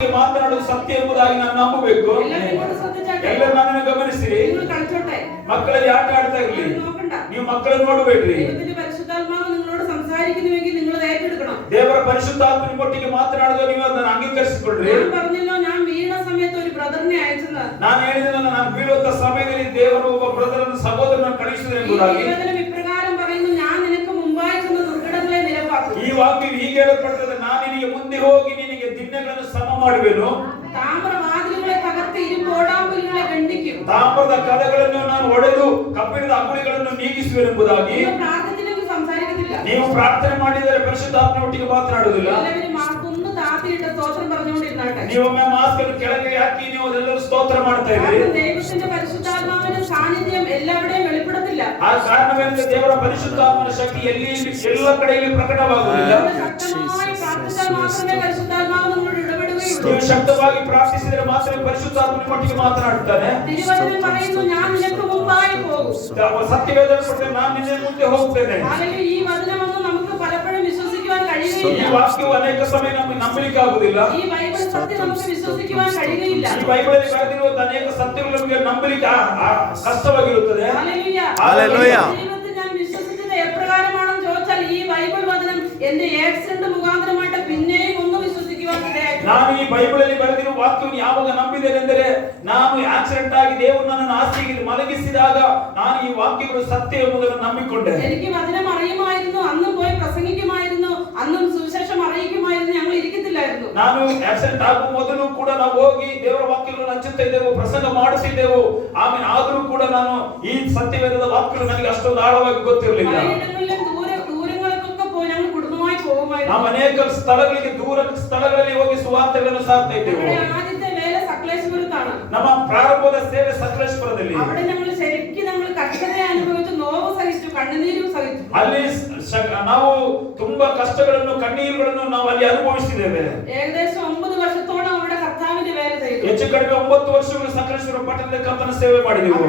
ಮಾತನಾಡುವುದು ಸತ್ಯ ಎಂಬುದಾಗಿ ನಾನು ನಂಬಬೇಕು. ಎಲ್ಲರೂ ನನ್ನನ್ನು ಗಮನಿಸಿರಿ. ಮಕ್ಕಳಲ್ಲಿ ಆಟ ಆಡ್ತಾ ಇರ್ಲಿ, ನೀವು ಮಕ್ಕಳನ್ನು ನೋಡಬೇಡ್ರಿ. ದೇವರ ಪರಿಶುದ್ಧಾತ್ಮ ನಿಮ್ಮೊಟ್ಟಿಗೆ ಮಾತನಾಡುವ ನೀವು ಅದನ್ನು ಅಂಗೀಕರಿಸಿಕೊಳ್ಳ್ರಿ. ನಾನು ಹೇಳಿದ ನಾನು ಬೀಳುವಂತ ಸಮಯದಲ್ಲಿ ದೇವರು ಒಬ್ಬ ಬ್ರದರ್ ಅನ್ನು ಸಹೋದರನನ್ನು ಕಳುಹಿಸಿದೆ ಎಂಬುದಾಗಿ ಈ ವಾಕ್ಯ ಹೀಗೆ ಹೇಳಲ್ಪಡುತ್ತದೆ, ನಾನು ನಿನಗೆ ಮುಂದೆ ಹೋಗಿ ನಿನಗೆ ದಿನಗಳನ್ನು ಸಮ ಮಾಡುವೆನು, ತಾಮ್ರದ ಕದಗಳನ್ನು ನಾನು ಒಡೆದು ಕಬ್ಬಿಣದ ಅಗುಳಿಗಳನ್ನು ನೀಗಿಸುವೆನು ಎಂಬುದಾಗಿ. ನೀವು ಪ್ರಾರ್ಥನೆ ಮಾಡಿದರೆ ಪರಿಶುದ್ಧಾತ್ಮ ಒಟ್ಟಿಗೆ ಮಾತನಾಡುವುದಿಲ್ಲ. ನೀವೊಮ್ಮೆ ಮಾಸ್ಕ್ ಅನ್ನು ಕೆಳಗೆ ಹಾಕಿ ನೀವು ಅದೆಲ್ಲರೂ ಸ್ತೋತ್ರ ಮಾಡ್ತಾ ಇದ್ದೀರಿ. ಆ ಕಾರಣವೇನೆಂದರೆ ದೇವರ ಪರಿಶುದ್ಧಾತ್ಮನ ಶಕ್ತಿ ಎಲ್ಲಿ ಎಲ್ಲ ಕಡೆಯಲ್ಲಿ ಪ್ರಕಟವಾಗುವುದಿಲ್ಲ. ನೀವು ಶಬ್ದವಾಗಿ ಪ್ರಾರ್ಥಿಸಿದರೆ ಮಾತ್ರ ಪರಿಶುದ್ಧಾತ್ಮ ನಿಮ್ಮೊಟ್ಟಿಗೆ ಮಾತನಾಡುತ್ತಾನೆ. ಸತ್ಯವೇದನೆ ಕೊಟ್ಟರೆ ನಾನು ನಿನ್ನ ಮುಂದೆ ಹೋಗ್ತೇನೆ. ಈ ವಾಕ್ಯವು ಅನೇಕ ಸಮಯ ನಮಗೆ ನಂಬಲಿಕ್ಕೆ ಆಗುವುದಿಲ್ಲ. ಈ ಬೈಬಲಲ್ಲಿ ಬರೆದಿರುವ ಅನೇಕ ಸತ್ಯಗಳು ನಮಗೆ ನಂಬಲಿಕ್ಕೆ കഷ്ടವಾಗಿರುತ್ತದೆ. ഹല്ലേലൂയ. എപ്രകാരമാണെന്ന് ചോദിച്ചാൽ ഈ ബൈബിൾ വചനം എന്റെ ആക്സിഡന്റ് മുഖാന്തരമായിട്ട് പിന്നെയും ഒന്ന് വിശ്വസിക്കുവാൻ ഇടയായി. ನಾನು ಈ ಬೈಬಲಲ್ಲಿ ಬರೆದಿರುವ ವಾಕ್ಯವನ್ನು ಯಾವಾಗ ನಂಬಿದ್ದೇನೆ ಎಂದರೆ, ನಾನು ಆಕ್ಸಿಡೆಂಟ್ ಆಗಿ ದೇವರು ನನ್ನನ್ನು ಹಾಸಿಗೆ ಮಲಗಿಸಿದಾಗ ನಾನು ಈ ವಾಕ್ಯಗಳು ಸತ್ಯ ಎಂಬುದನ್ನು ನಂಬಿಕೊಂಡೆ. എനിക്ക് വചനം അറിയുമായിരുന്നു, അന്നും പോയി പ്രസംഗിക്കുമായിരുന്നു, അന്നും സുവിശേഷം അറിയിക്കുമായിരുന്നു, ഞങ്ങൾ ഇരിക്കത്തില്ലായിരുന്നു. ನಾನು ಆಕ್ಸಿಡೆಂಟ್ ಆಗುವ ಮೊದಲು ಕೂಡ ನಾವು ಹೋಗಿ ದೇವರ ವಾಕ್ಯಗಳನ್ನು ಹಂಚುತ್ತಾ ಇದ್ದೆವು, ಪ್ರಸಂಗ ಮಾಡುತ್ತಿದ್ದೆವು. ಆಮೇಲೆ ಆದರೂ ಕೂಡ ನಾನು ಈ ಸತ್ಯವೇದದ ವಾಕ್ಯಗಳು ನನಗೆ ಅಷ್ಟೊಂದು ಆಳವಾಗಿ ಗೊತ್ತಿರಲಿಲ್ಲ. ನಾವು ಅನೇಕ ಸ್ಥಳಗಳಿಗೆ ದೂರ ಸ್ಥಳಗಳಲ್ಲಿ ಹೋಗಿ ಸುವಾರ್ತೆಗಳನ್ನು ಸಾರ್ತಾ ಇದ್ದೆವು. ನಮ್ಮ ಪ್ರಾರಂಭದ ಸೇವೆ ಸಕಲೇಶ್ಪುರದಲ್ಲಿ. ಅಲ್ಲಿ ನಾವು ತುಂಬಾ ಕಷ್ಟಗಳನ್ನು ಕಣ್ಣೀರುಗಳನ್ನು ನಾವು ಅಲ್ಲಿ ಅನುಭವಿಸಿದ್ದೇವೆ. ಹೆಚ್ಚು ಕಡಿಮೆ 9 ವರ್ಷಗಳು ಸಕಲೇಶ್ವರ ಪಟ್ಟಣದಲ್ಲಿ ಕರ್ತನ ಸೇವೆ ಮಾಡಿದೆವು.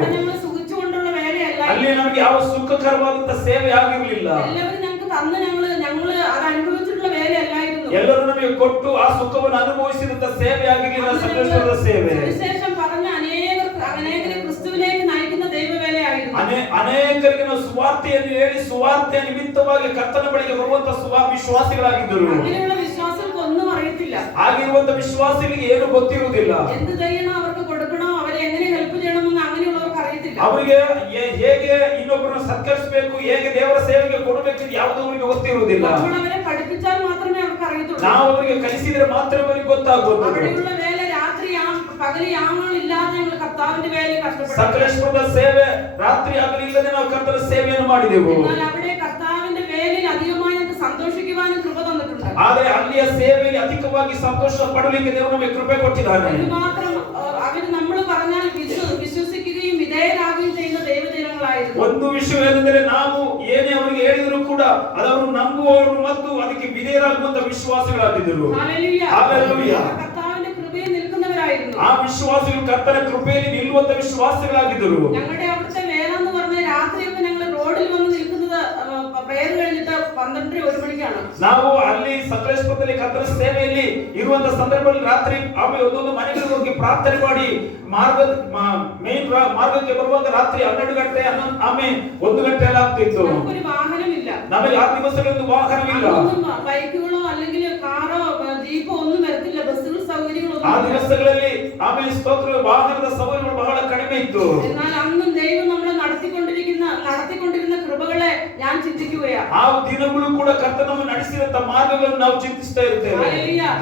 ಅಲ್ಲಿ ನಮಗೆ ಯಾವ ಸುಖಕರವಾದಂತ ಸೇವೆ ಆಗಿರಲಿಲ್ಲ. ಎಲ್ಲರೂ ನಮಗೆ ಕೊಟ್ಟು ಆ ಸುಖವನ್ನು ಅನುಭವಿಸಿದಂತ ಸೇವೆ ಆಗಿರಲಿಲ್ಲ ಸಕಲೇಶ್ವರದ ಸೇವೆ. ಅನೇಕರಿಗೆ ನಾವು ಸುವಾರ್ತೆಯನ್ನು ಹೇಳಿ ಸುವಾರ್ತೆಯ ನಿಮಿತ್ತವಾಗಿ ಕರ್ತನ ಬಳಿಗೆ ಬರುವಂತ ವಿಶ್ವಾಸಿಗಳಾಗಿದ್ದರು. ಆಗಿರುವಂತ ವಿಶ್ವಾಸಿಗಳಿಗೆ ಏನು ಗೊತ್ತಿರುವುದಿಲ್ಲ. ಅವರಿಗೆ ಹೇಗೆ ಇನ್ನೊಬ್ಬರನ್ನು ಸತ್ಕರಿಸಬೇಕು, ಹೇಗೆ ದೇವರ ಸೇವೆಗೆ ಕೊಡಬೇಕು ಯಾವುದೂ ಅವರಿಗೆ ಗೊತ್ತಿರುವುದಿಲ್ಲ. ನಾವು ಅವರಿಗೆ ಕಲಿಸಿದ್ರೆ ಮಾತ್ರ ಅವರಿಗೆ ಗೊತ್ತಾಗುವುದು. ಸಕಲೇಶ್ವರದ ಸೇವೆ ರಾತ್ರಿ ಹಗಲಿಲ್ಲದೆ ನಾವು ಕರ್ತನ ಸೇವೆಯನ್ನು ಮಾಡಿದೆವು. ಆದರೆ ಅಲ್ಲಿಯ ಸೇವೆಯಲ್ಲಿ ಅಧಿಕವಾಗಿ ಸಂತೋಷ ಪಡಲಿಕ್ಕೆ ದೇವರು ನಮಗೆ ಕೃಪೆ ಕೊಟ್ಟಿದ್ದಾನೆ. ಒಂದು ವಿಷಯವೇನೆಂದರೆ, ನಾವು ಏನೇ ಅವರಿಗೆ ಹೇಳಿದರೂ ಕೂಡ ಅದನ್ನು ನಂಬುವವರು ಮತ್ತು ಅದಕ್ಕೆ ವಿಧೇಯರಾಗುವಂತ ವಿಶ್ವಾಸಿಗಳಾಗಿದ್ದರು. ಆ ವಿಶ್ವಾಸಿಗಳು ಕರ್ತನ ಕೃಪೆಯಲ್ಲಿ ನಿಲ್ಲುವಂತ ವಿಶ್ವಾಸಿಗಳಾಗಿದ್ದರು. ನಾವು ಅಲ್ಲಿ ಸಕಲೇಶ್ಪುರದಲ್ಲಿ ಕರ್ತನ ಸೇವೆಯಲ್ಲಿ ಇರುವಂತ ಸಂದರ್ಭದಲ್ಲಿ ರಾತ್ರಿ ಆಮೇಲೆ ಒಂದೊಂದು ಮನೆಗಳಿಗೆ ಹೋಗಿ ಪ್ರಾರ್ಥನೆ ಮಾಡಿ ಮಾರ್ಗಕ್ಕೆ ಬರುವಾಗ ರಾತ್ರಿ 12 ಗಂಟೆ ಆಮೇಲೆ 1 ಗಂಟೆ ಎಲ್ಲ ಆಗ್ತಿತ್ತು. ನಮಗೆ ಆ ದಿವಸಗಳಲ್ಲಿ ವಾಹನವಿಲ್ಲ, ಬೈಕ್ಗಳು അല്ലെങ്കിൽ ಕಾರೋ ಜೀಪೋ ഒന്നും വരത്തില്ല, ബസ്സുകൾ സൗകര്യಗಳು ಆ ದಿವಸಗಳಲ್ಲಿ ಆಮೇಲೆ ಸ್ತೋತ್ರ ವಾಹನದ ಸೌಕರ್ಯಗಳು ಬಹಳ ಕಡಿಮೆ ಇತ್ತು. എന്നാൽ അന്നും ദൈവം നമ്മളെ നടത്തിക്കൊണ്ടിരുന്ന കൃപകളെ ഞാൻ ചിന്തിക്കുകയാണ്. ಆ ದಿನಗಳು ಕೂಡ ಕರ್ತನನ್ನು ನಡೆಸಿದಂತ ಮಾರ್ಗಗಳನ್ನು ನಾವು ಚಿಂತಿಸ್ತಾ ಇರ್ತೇವೆ.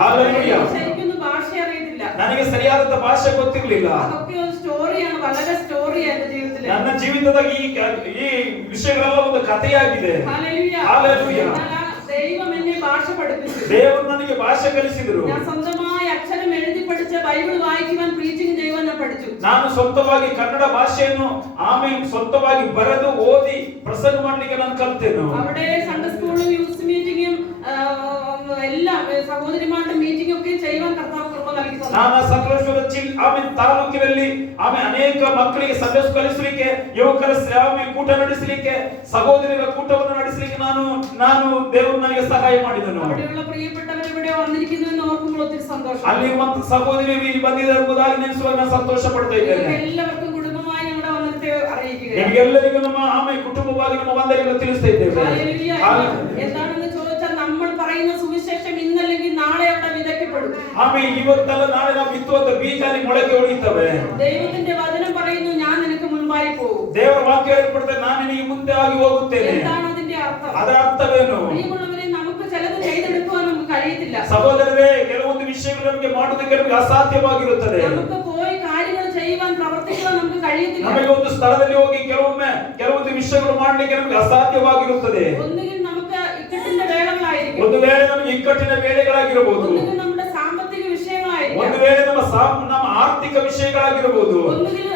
ಹಲ್ಲೆಲೂಯಾ. ശരിക്കും ಭಾಷೆ അറിയില്ല, ನನಗೆ ಸರಿಯಾದ ಭಾಷೆ ಗೊತ್ತಿರಲಿಲ್ಲ. ಅದಕ್ಕೆ ಒಂದು ಸ್ಟೋರಿയാണ്, വളരെ ಸ್ಟೋರಿയാണ് എൻ്റെ ಜೀವಿತದಲ್ಲಿ. ನನ್ನ ಜೀವಿತದ ಈ ವಿಷಯಗಳೆಲ್ಲ ಒಂದು ಕಥೆಯಾಗಿದೆ. ಹಲ್ಲೆಲೂಯಾ. ಹಲ್ಲೆಲೂಯಾ. ദൈവം എന്നെ ഭാഷ പഠിപ്പിച്ചു. ದೇವರು ನನಗೆ ಭಾಷೆ ಕಲಿಸಿದರು. ഞാൻ സ്വന്തമായി അക്ഷരം എഴുതി പഠിച്ച ബൈബിൾ വായിക്കുവാൻ പ്രീച്ചിങ് ചെയ്യുവാൻ ഞാൻ പഠിച്ചു. ನಾನು ಸ್ವಂತವಾಗಿ ಕನ್ನಡ ಭಾಷೆಯನ್ನು ಆಮೇಲೆ ಸ್ವಂತವಾಗಿ ಬರೆದು ಓದಿ ಪ್ರಸಂಗ ಮಾಡಲಿಕ್ಕೆ ನಾನು ಕಲಿತೆನು. അവിടെ സൺഡേ സ്കൂളും യൂത്ത് മീറ്റിംഗും എല്ലാം സഹോദരിമാരുടെ മീറ്റിംഗ് ഒക്കെ ചെയ്യുവാൻ കർത്താവ് കൃപ നൽകി. ನಾನು ಸಕಲೇಶ್ವರ ಆಮೇಲೆ ತಾಲೂಕಿನಲ್ಲಿ ಆಮೇಲೆ ಅನೇಕ ಮಕ್ಕಳಿಗೆ ಸಂದೇಶ ಕಲಿಸಲಿಕ್ಕೆ, ಯುವಕರ ಆಮೇಲೆ ಕೂಟ ನಡೆಸಲಿಕ್ಕೆ, ಸಹೋದರಿಯರ ಕೂಟವನ್ನು ನಡೆಸಲಿಕ್ಕೆ ನಾನು ದೇವರು ನನಗೆ ಸಹಾಯ ಮಾಡಿದನು. ಅಲ್ಲಿರುವಂತ ಸಹೋದರಿಯರು ಇಲ್ಲಿ ಬಂದಿದ್ದಾರೆ ಎಂಬುದಾಗಿ ನೆನೆಸುವಾಗ ನಾನು ಸಂತೋಷ ಪಡ್ತಾ ಇದ್ದೇನೆ. ನಿಮಗೆಲ್ಲರಿಗೂ ನಮ್ಮ ಆಮೇಲೆ ಕುಟುಂಬವಾಗಿ ನಮ್ಮ ವಂದನೆಗಳನ್ನು ತಿಳಿಸ್ತಾ ಇದ್ದೇವೆ. എന്താണെന്ന് ചോദിച്ചാൽ നമ്മൾ പറയുന്ന സുവിശേഷം ഇന്നല്ലെങ്കിൽ നാളെ അവിടെ വിതയ്ക്കപ്പെടും. ആമേൻ. ಇವತ್ತಲ್ಲ ನಾಳೆ ನಾವು ಬಿತ್ತುವಂತ ಬೀಜ ಅಲ್ಲಿ ಮೊಳಕೆ ಹೊಡೆಯುತ್ತವೆ. ദൈവത്തിന്റെ വചനം പറയുന്നു, ഞാൻ നിനക്ക് മുൻപായി പോകും. ದೇವರ ವಾಕ್ಯ ಹೇಳ್ಬಿಡುತ್ತೆ, ನಾನು ನಿನಗೆ ಮುಂದೆ ಆಗಿ ಹೋಗುತ್ತೇನೆ. എന്താണ് അതിന്റെ അർത്ഥം? ಅದರ ಅರ್ಥವೇನು? പ്രിയമുള്ളവരെ, നമുക്ക് ചിലത് ചെയ്തെടുക്കുവാൻ നമുക്ക് കഴിയത്തില്ല. ಸಹೋದರರೇ, ಕೆಲವೊಂದು ವಿಷಯಗಳು ನಮಗೆ ಮಾಡುವುದಕ್ಕೆ ನಮಗೆ ಅಸಾಧ್ಯವಾಗಿರುತ್ತದೆ. നമുക്ക് പോയി കാര്യങ്ങൾ ചെയ്യുവാൻ പ്രവർത്തിക്കുവാൻ നമുക്ക് കഴിയത്തിಲ್ಲ. ನಮಗೆ ಒಂದು ಸ್ಥಳದಲ್ಲಿ ಹೋಗಿ ಕೆಲವೊಂದು ವಿಷಯಗಳು ಮಾಡಲಿಕ್ಕೆ ನಮಗೆ ಅಸಾಧ್ಯವಾಗಿರುತ್ತದೆ. ഒന്നുകിൽ നമുക്ക് ഇക്കಟ್ಟಿന്റെ വേളകളായിരിക്കും, ಒಂದು ವೇಳೆ ನಮಗೆ ಇಕ್ಕಟ್ಟಿನ ವೇಳೆಗಳಾಗಿರಬಹುದು, ഒന്നുകിൽ നമ്മുടെ സാമ്പത്തിക വിഷയങ്ങളായിരിക്കും, ಒಂದು ವೇಳೆ ನಮ್ಮ ಆರ್ಥಿಕ ವಿಷಯಗಳಾಗಿರಬಹುದು, ഒന്നുകിൽ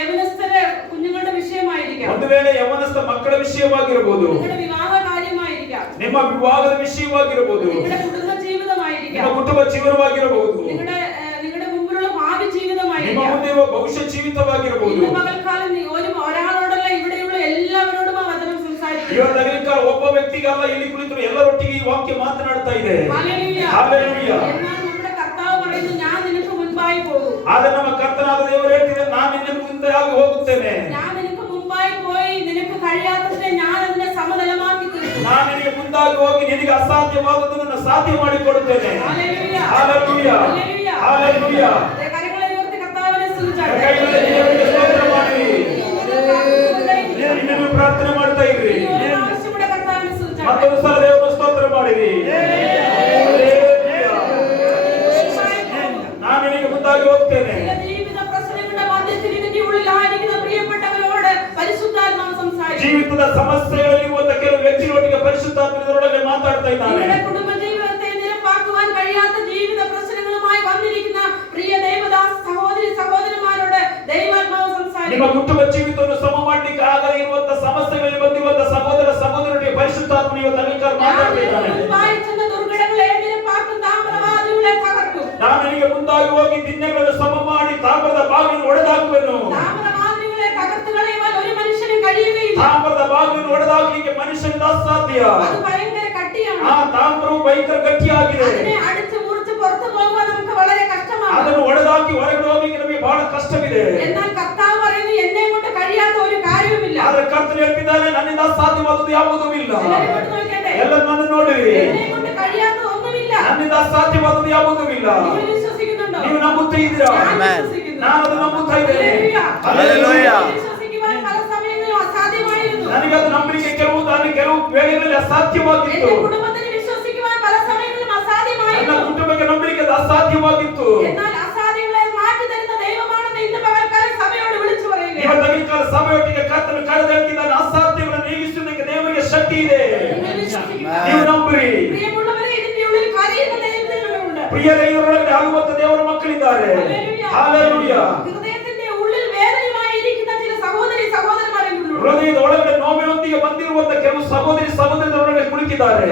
യവനസ്ഥര കുഞ്ഞുങ്ങളുടെ വിഷയമായിരിക്കാം, ಒಂದು ವೇಳೆ ಯವನಸ್ಥ ಮಕ್ಕಳ ವಿಷಯವಾಗಿರಬಹುದು, നിങ്ങളുടെ ವಿವಾಹ ಕಾರ್ಯമായിരിക്കാം, ನಿಮ್ಮ ವಿವಾಹದ ವಿಷಯವಾಗಿರಬಹುದು, നിങ്ങളുടെ കുടുംബ ജീവിതമായിരിക്കാം, ನಿಮ್ಮ ಕುಟುಂಬ ಜೀವನವಾಗಿರಬಹುದು, നിങ്ങളുടെ മുമ്പിലുള്ള ഭാവി ജീവിതമായിരിക്കാം, ನಿಮ್ಮ ಮುಂದೆ ಇರುವ ಭವಿಷ್ಯ ಜೀವಿತವಾಗಿರಬಹುದು. ഇന്ന് പകൽക്കാലം ഒരാളോടല്ല ഇവിടെയുള്ള എല്ലാവരോടും ആ വചനം സംസാരിക്കും. ಇವತ್ತು ನಗರಕಾಲ ಒಬ್ಬ ವ್ಯಕ್ತಿಗಲ್ಲ, ಇಲ್ಲಿ ಕುಳಿತರು ಎಲ್ಲರೊಟ್ಟಿಗೆ ಈ ವಾಕ್ಯ ಮಾತನಾಡ್ತಾ ಇದೆ. ഹല്ലേലൂയ. ಹಲ್ಲೆಲೂಯಾ. എന്നാൽ നമ്മുടെ കർത്താവ് പറയുന്നു, ഞാൻ നിനക്ക് മുൻപായി പോകും. ಆದ್ರೆ ನಮ್ಮ ಕರ್ತನಾದ ದೇವರು ಹೇಳ್ತಿದ್ದಾರೆ, ನಾನು ನಿನ್ನ ಮುಂದೆ ಆಗಿ ಹೋಗುತ್ತೇನೆ. ഞാൻ നിനക്ക് മുൻപായി പോയി നിനക്ക് കഴിയാത്തതിനെ ഞാൻ അതിനെ സമതലമാക്കി തീർക്കും. ನಾನು ನಿನಗೆ ಮುಂದಾಗಿ ಹೋಗಿ ನಿನಗೆ ಅಸಾಧ್ಯವಾದದ್ದನ್ನು ಸಾಧ್ಯ ಮಾಡಿಕೊಡುತ್ತೇನೆ. ഹല്ലേലൂയ. ಹಲ್ಲೆಲೂಯಾ. ഹല്ലേലൂയ. ಹಲ್ಲೆಲೂಯಾ. കരങ്ങളെ ഉയർത്തി കർത്താവിനെ സ്തുതിച്ചാട്ടെ. ಕೈகளை ದೇವರಿಗೆ ಸ್ತೋತ್ರ ಮಾಡಿರಿ. ನೀವು ಪ್ರಾರ್ಥನೆ ಮಾಡ್ತಾ ಇರ್ರಿ. ಮತ್ತೊಂದು ಸಲ ದೇವರ ಸ್ತೋತ್ರ ಮಾಡಿರಿ. ನಾನು ನಿನಗೆ ಮುಂದಾಗಿ ಹೋಗ್ತೇನೆ. ಜೀವಿತದ ಸಮಸ್ಯೆಗಳಲ್ಲಿ ಇರುವಂತ ಕೆಲವು ವ್ಯಕ್ತಿಗಳೊಟ್ಟಿಗೆ ಪರಿಶುದ್ಧಾತ್ಮನೊಳಗೆ ಮಾತಾಡ್ತಾ ಇದ್ದಾನೆ. കുടുംബ ജീവിതത്തെ നിരപ്പാക്കുവാൻ കഴിയാത്ത ജീവിത പ്രശ്നങ്ങളുമായി വന്നിരിക്കുന്ന പ്രിയ ദേവദാസ് സഹോദരി സഹോദരന്മാരോട് ദൈവാത്മാവ് സംസാരിക്കുന്നു. ನಿಮ್ಮ ಕುಟುಂಬ ಜೀವಿತವನ್ನು ಸಮ ಮಾಡಲಿಕ್ಕೆ ಆಗದೇ ಇರುವಂತ ಸಮಸ್ಯೆಗಳಲ್ಲಿ ಬಂದಿರುವಂತ ಸಹೋದರ ಸಹೋದರರಿಗೆ ಪರಿಶುದ್ಧಾತ್ಮ ಇವತ್ತು ಅನೇಕರು ಮಾತಾಡ್ತಾ ಇದ್ದಾನೆ. ನಾನು ನಿನಗೆ ಮುಂದಾಗಿ ಹೋಗಿ ದಿಣ್ಣೆಗಳನ್ನು ಸಮ ಮಾಡಿ ತಾಮ್ರದ ಬಾಗಿಲನ್ನು ಒಡೆದಾಕುವೆನು. ತಾಮ್ರದ ಬಾಗಿಲನ್ನು ಒಡೆದಾಕಲಿಕ್ಕೆ ಮನುಷ್ಯನಿಂದ ಅಸಾಧ್ಯ. ಆ ತಾಮ್ರವು ಭಯಂಕರ ಗಟ್ಟಿಯಾಗಿದೆ. ಅದನ್ನು ಒಡೆದಾಕಿ ಹೊರಗಡೆ ಹೋಗಲಿಕ್ಕೆ ನಮಗೆ ಬಹಳ ಕಷ್ಟವಿದೆ. ಆದ್ರೆ ಕರ್ತನು ಹೇಳ್ತಿದ್ದಾನೆ, ನನ್ನಿಂದ ಸಾಧ್ಯವಾದದ್ದು ಯಾವುದೂ ಇಲ್ಲ. ಎಲ್ಲ ನನ್ನ ನೋಡಿರಿ, ನನ್ನಿಂದ ಸಾಧ್ಯವಾದದ್ದು ಯಾವುದೂ ಇಲ್ಲ. ನೀವು ನಂಬುತ್ತಾ ಇದ್ದೀರಾ? ನಾನು ಅದು ನಂಬುತ್ತಾ ಇದ್ದೇನೆ. ನನಗೆ ಅದು ನಂಬಲಿಕ್ಕೆ ಕೆಲವು ವೇಳೆಗಳಲ್ಲಿ ಅಸಾಧ್ಯವಾಗಿತ್ತು. ನನ್ನ ಕುಟುಂಬಕ್ಕೆ ನಂಬಲಿಕ್ಕೆ ಅದು ಅಸಾಧ್ಯವಾಗಿತ್ತು. ಇವತ್ತು ಸಭೆಯೊಟ್ಟಿಗೆ ಕರ್ತನು ಕಳೆದಿದ್ದಾನೆ. ಅಸಾಧ್ಯಗಳನ್ನು ನೀಗಿಸುವುದಕ್ಕೆ ದೇವರಿಗೆ ಶಕ್ತಿ ಇದೆ. ನೀವು ನಂಬಿರಿ. ಪ್ರಿಯರೇ, ಇವರೊಳಗೆ ಆಗುವಂತ ದೇವರ ಮಕ್ಕಳಿದ್ದಾರೆ. ಹಲ್ಲೆಲೂಯಾ. ಹೃದಯದ ಒಳಗಡೆ ನೋವಿನೊಂದಿಗೆ ಬಂದಿರುವಂತ ಕೆಲವು ಸಹೋದರರೊಳಗೆ ಕುಳಿತಿದ್ದಾರೆ.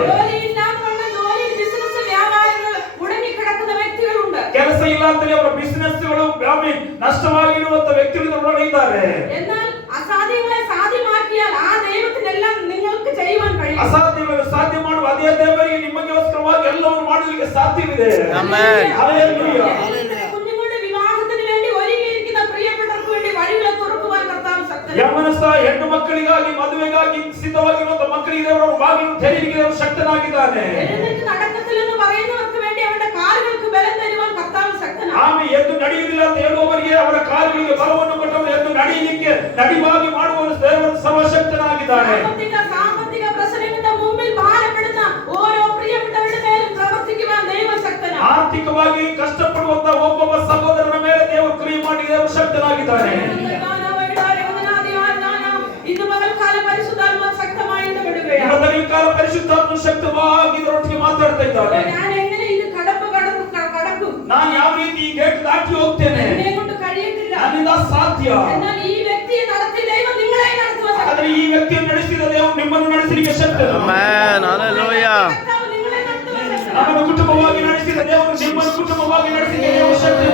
ಕೆಲಸ ಇಲ್ಲ ಅಂತಲೇ ಅವರ ಬಿಸಿನೆಸ್ಗಳು ನಷ್ಟವಾಗಿರುವಂತ ವ್ಯಕ್ತಿಗಳೊಳಗೆ ಇದ್ದಾರೆ. ಅಸಾಧ್ಯವನ್ನು ಸಾಧ್ಯ ಮಾಡುವ ಅದೇ ದೇವರಿಗೆ ನಿಮಗೋಸ್ಕರವಾಗಿ ಎಲ್ಲವನ್ನು ಮಾಡಲಿಕ್ಕೆ ಸಾಧ್ಯವಿದೆ. ಹಲ್ಲೆಲೂಯಾ. ಯವನಸ್ಥ ಹೆಣ್ಣು ಮಕ್ಕಳಿಗಾಗಿ ಮದುವೆಗಾಗಿ ಸಿದ್ಧವಾಗಿರುವಂತ ಮಕ್ಕಳಿಗೆ ದೇವರು ಬಾಗಿಲು ತೆರೆಯಲಿಕ್ಕೆ ಶಕ್ತನಾಗಿದ್ದಾನೆ. ಆಮೆ ಎದ್ದು ನಡೆಯುವುದಿಲ್ಲ ಅಂತ ಹೇಳುವವರಿಗೆ ಅವರ ಕಾಲುಗಳಿಗೆ ಬಲವನ್ನು ಕೊಟ್ಟವರು ಎದ್ದು ನಡೆಯಲಿಕ್ಕೆ ನಡಿವಾಗಿ ಮಾಡುವವರು ದೇವರು ಸರ್ವಶಕ್ತನಾಗಿದ್ದಾನೆ. ಆರ್ಥಿಕವಾಗಿ ಕಷ್ಟಪಡುವಂತ ಒಬ್ಬೊಬ್ಬ ಸಹೋದರನ ಮೇಲೆ ದೇವರು ಕ್ರಿಯೆ ಮಾಡಿ ದೇವರು ಶಕ್ತನಾಗಿದ್ದಾನೆ. ಪರಿಶುದ್ಧಾತ್ಮ ಶಕ್ತವಾಗಿ ಇದರೊಟ್ಟಿಗೆ ಮಾತಾಡ್ತಾ ಇದ್ದಾರೆ. ನಾನು ಯಾವ ರೀತಿ ಈ ಗೇಟ್ ದಾಟಿ ಹೋಗ್ತೇನೆ, ನನ್ನಿಂದ ಸಾಧ್ಯ. ಆದರೆ ಈ ವ್ಯಕ್ತಿಯನ್ನು ನಡೆಸಿದ ದೇವರು ನಿಮ್ಮನ್ನು ನಡೆಸಲಿಕ್ಕೆ ಶಕ್ತ. ನಮ್ಮನ್ನು ಕುಟುಂಬವಾಗಿ ನಡೆಸಿದ ದೇವರು ನಿಮ್ಮನ್ನು ಕುಟುಂಬವಾಗಿ ನಡೆಸಿದ ದೇವರು ಶಕ್ತ.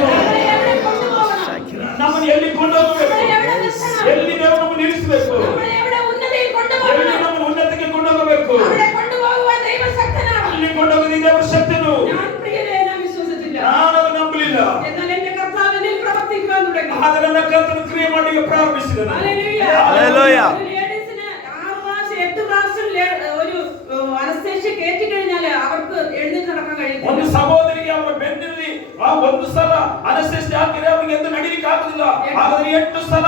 ಅವರಿಗೆ ಪ್ರಾರಂಭಿಸಿದನು. ഹല്ലേലൂയ. ലേഡീസിന് 6 പ്രാവശ്യം 8 പ്രാവശ്യം ഒരു അനസ്തേഷ്യ കേറ്റി കഴിഞ്ഞാൽ അവർക്ക് എഴുന്നേറ്റ് നടക്കാൻ കഴിയും. ಒಂದು ಸಹೋದರಿಗೆ ಅವರ ಬೆನ್ನಲ್ಲಿ ಒಂದು ಸಲ ಅನಸ್ತೇಸಿಯಾ ಹಾಕಿದ್ರೆ ಅವರಿಗೆ ಎಂದು ನಡಿಲಿಕ್ಕೆ ಆಗುದಿಲ್ಲ. ಹಾಗಾದ್ರೆ 8 ಸಲ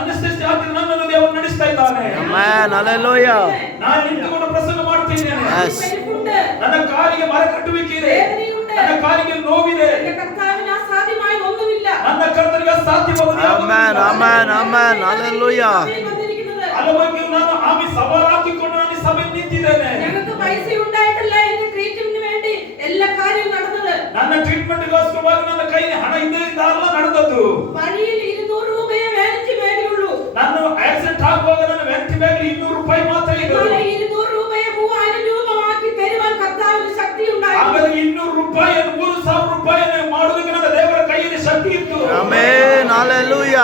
ಅನಸ್ತೇಸಿಯಾ ಹಾಕಿದ್ರೆ ನನ್ನನ್ನು ದೇವರು ನಡೆಸ್ತಾ ಇದ್ದಾನೆ. ಆಮೆನ್. ಹಲ್ಲೆಲೂಯ. ನಾನು ನಿಂತುಕೊಂಡು ಪ್ರಸಂಗ ಮಾಡ್ತಿದ್ದೇನೆ. Yes. ನನ್ನ ಕಾಲಿಗೆ ಮರ ಕಟ್ಟುವಿಕೆ ಇದೆ, ನನ್ನ ಕಾಲಿಗೆ ನೋವಿದೆ. കർത്താവിന് അസാധ്യമായി ഒന്നുമില്ല. ನನ್ನ ಕರ್ತನಿಗೆ ಸಾಧ್ಯವಾಗುವುದಿಲ್ಲ. Amen, amen, amen. ಹಲ್ಲೆಲೂಯ. ಅಲ್ಲವಾಗಿ ನಾನು ಆಮಿ ಸವಾಲು ಹಾಕಿಕೊಂಡು ನಾನು ಸಭೆಯಲ್ಲಿ ನಿಂತಿದ್ದೇನೆ. ഞങ്ങൾക്ക് പൈസ ഉണ്ടായിട്ടില്ല. എന്റെ ട്രീറ്റ്മെന്റിന് വേണ്ടി എല്ലാ കാര്യവും നടന്നത്. ನನ್ನ ಟ್ರೀಟ್ಮೆಂಟ್ಗೋಸ್ಕರವಾಗಿ ನನ್ನ ಕೈಯಲ್ಲಿ ಹಣ ಇದ್ದರಿಂದ ಅಲ್ಲ ನಡೆದದ್ದು. വഴിയിൽ 200 രൂപയെ വാനിറ്റി ബാഗിലുള്ളൂ. ನಾನು ಆಕ್ಸಿಡೆಂಟ್ ಆಗುವಾಗ ನನ್ನ ವ್ಯಾನಿಟಿ ಬ್ಯಾಗ್ 200 ರೂಪಾಯಿ ಮಾತ್ರ ಇದೆ. 200 രൂപയെ 3000 രൂപയാക്കി തരുവാൻ കർത്താവിന് ശക്തി ഉണ്ടായിരുന്നു. ಹಾಗಾದ್ರೆ 200 ರೂಪಾಯಿ 3000 ರೂಪಾಯಿ ಮಾಡುವುದಕ್ಕೆ ನನ್ನ ದೇವರ ಕೈಯಲ್ಲಿ ಶಕ್ತಿ ಇತ್ತು. ಆಮೆನ್. ಹಲ್ಲೆಲೂಯ.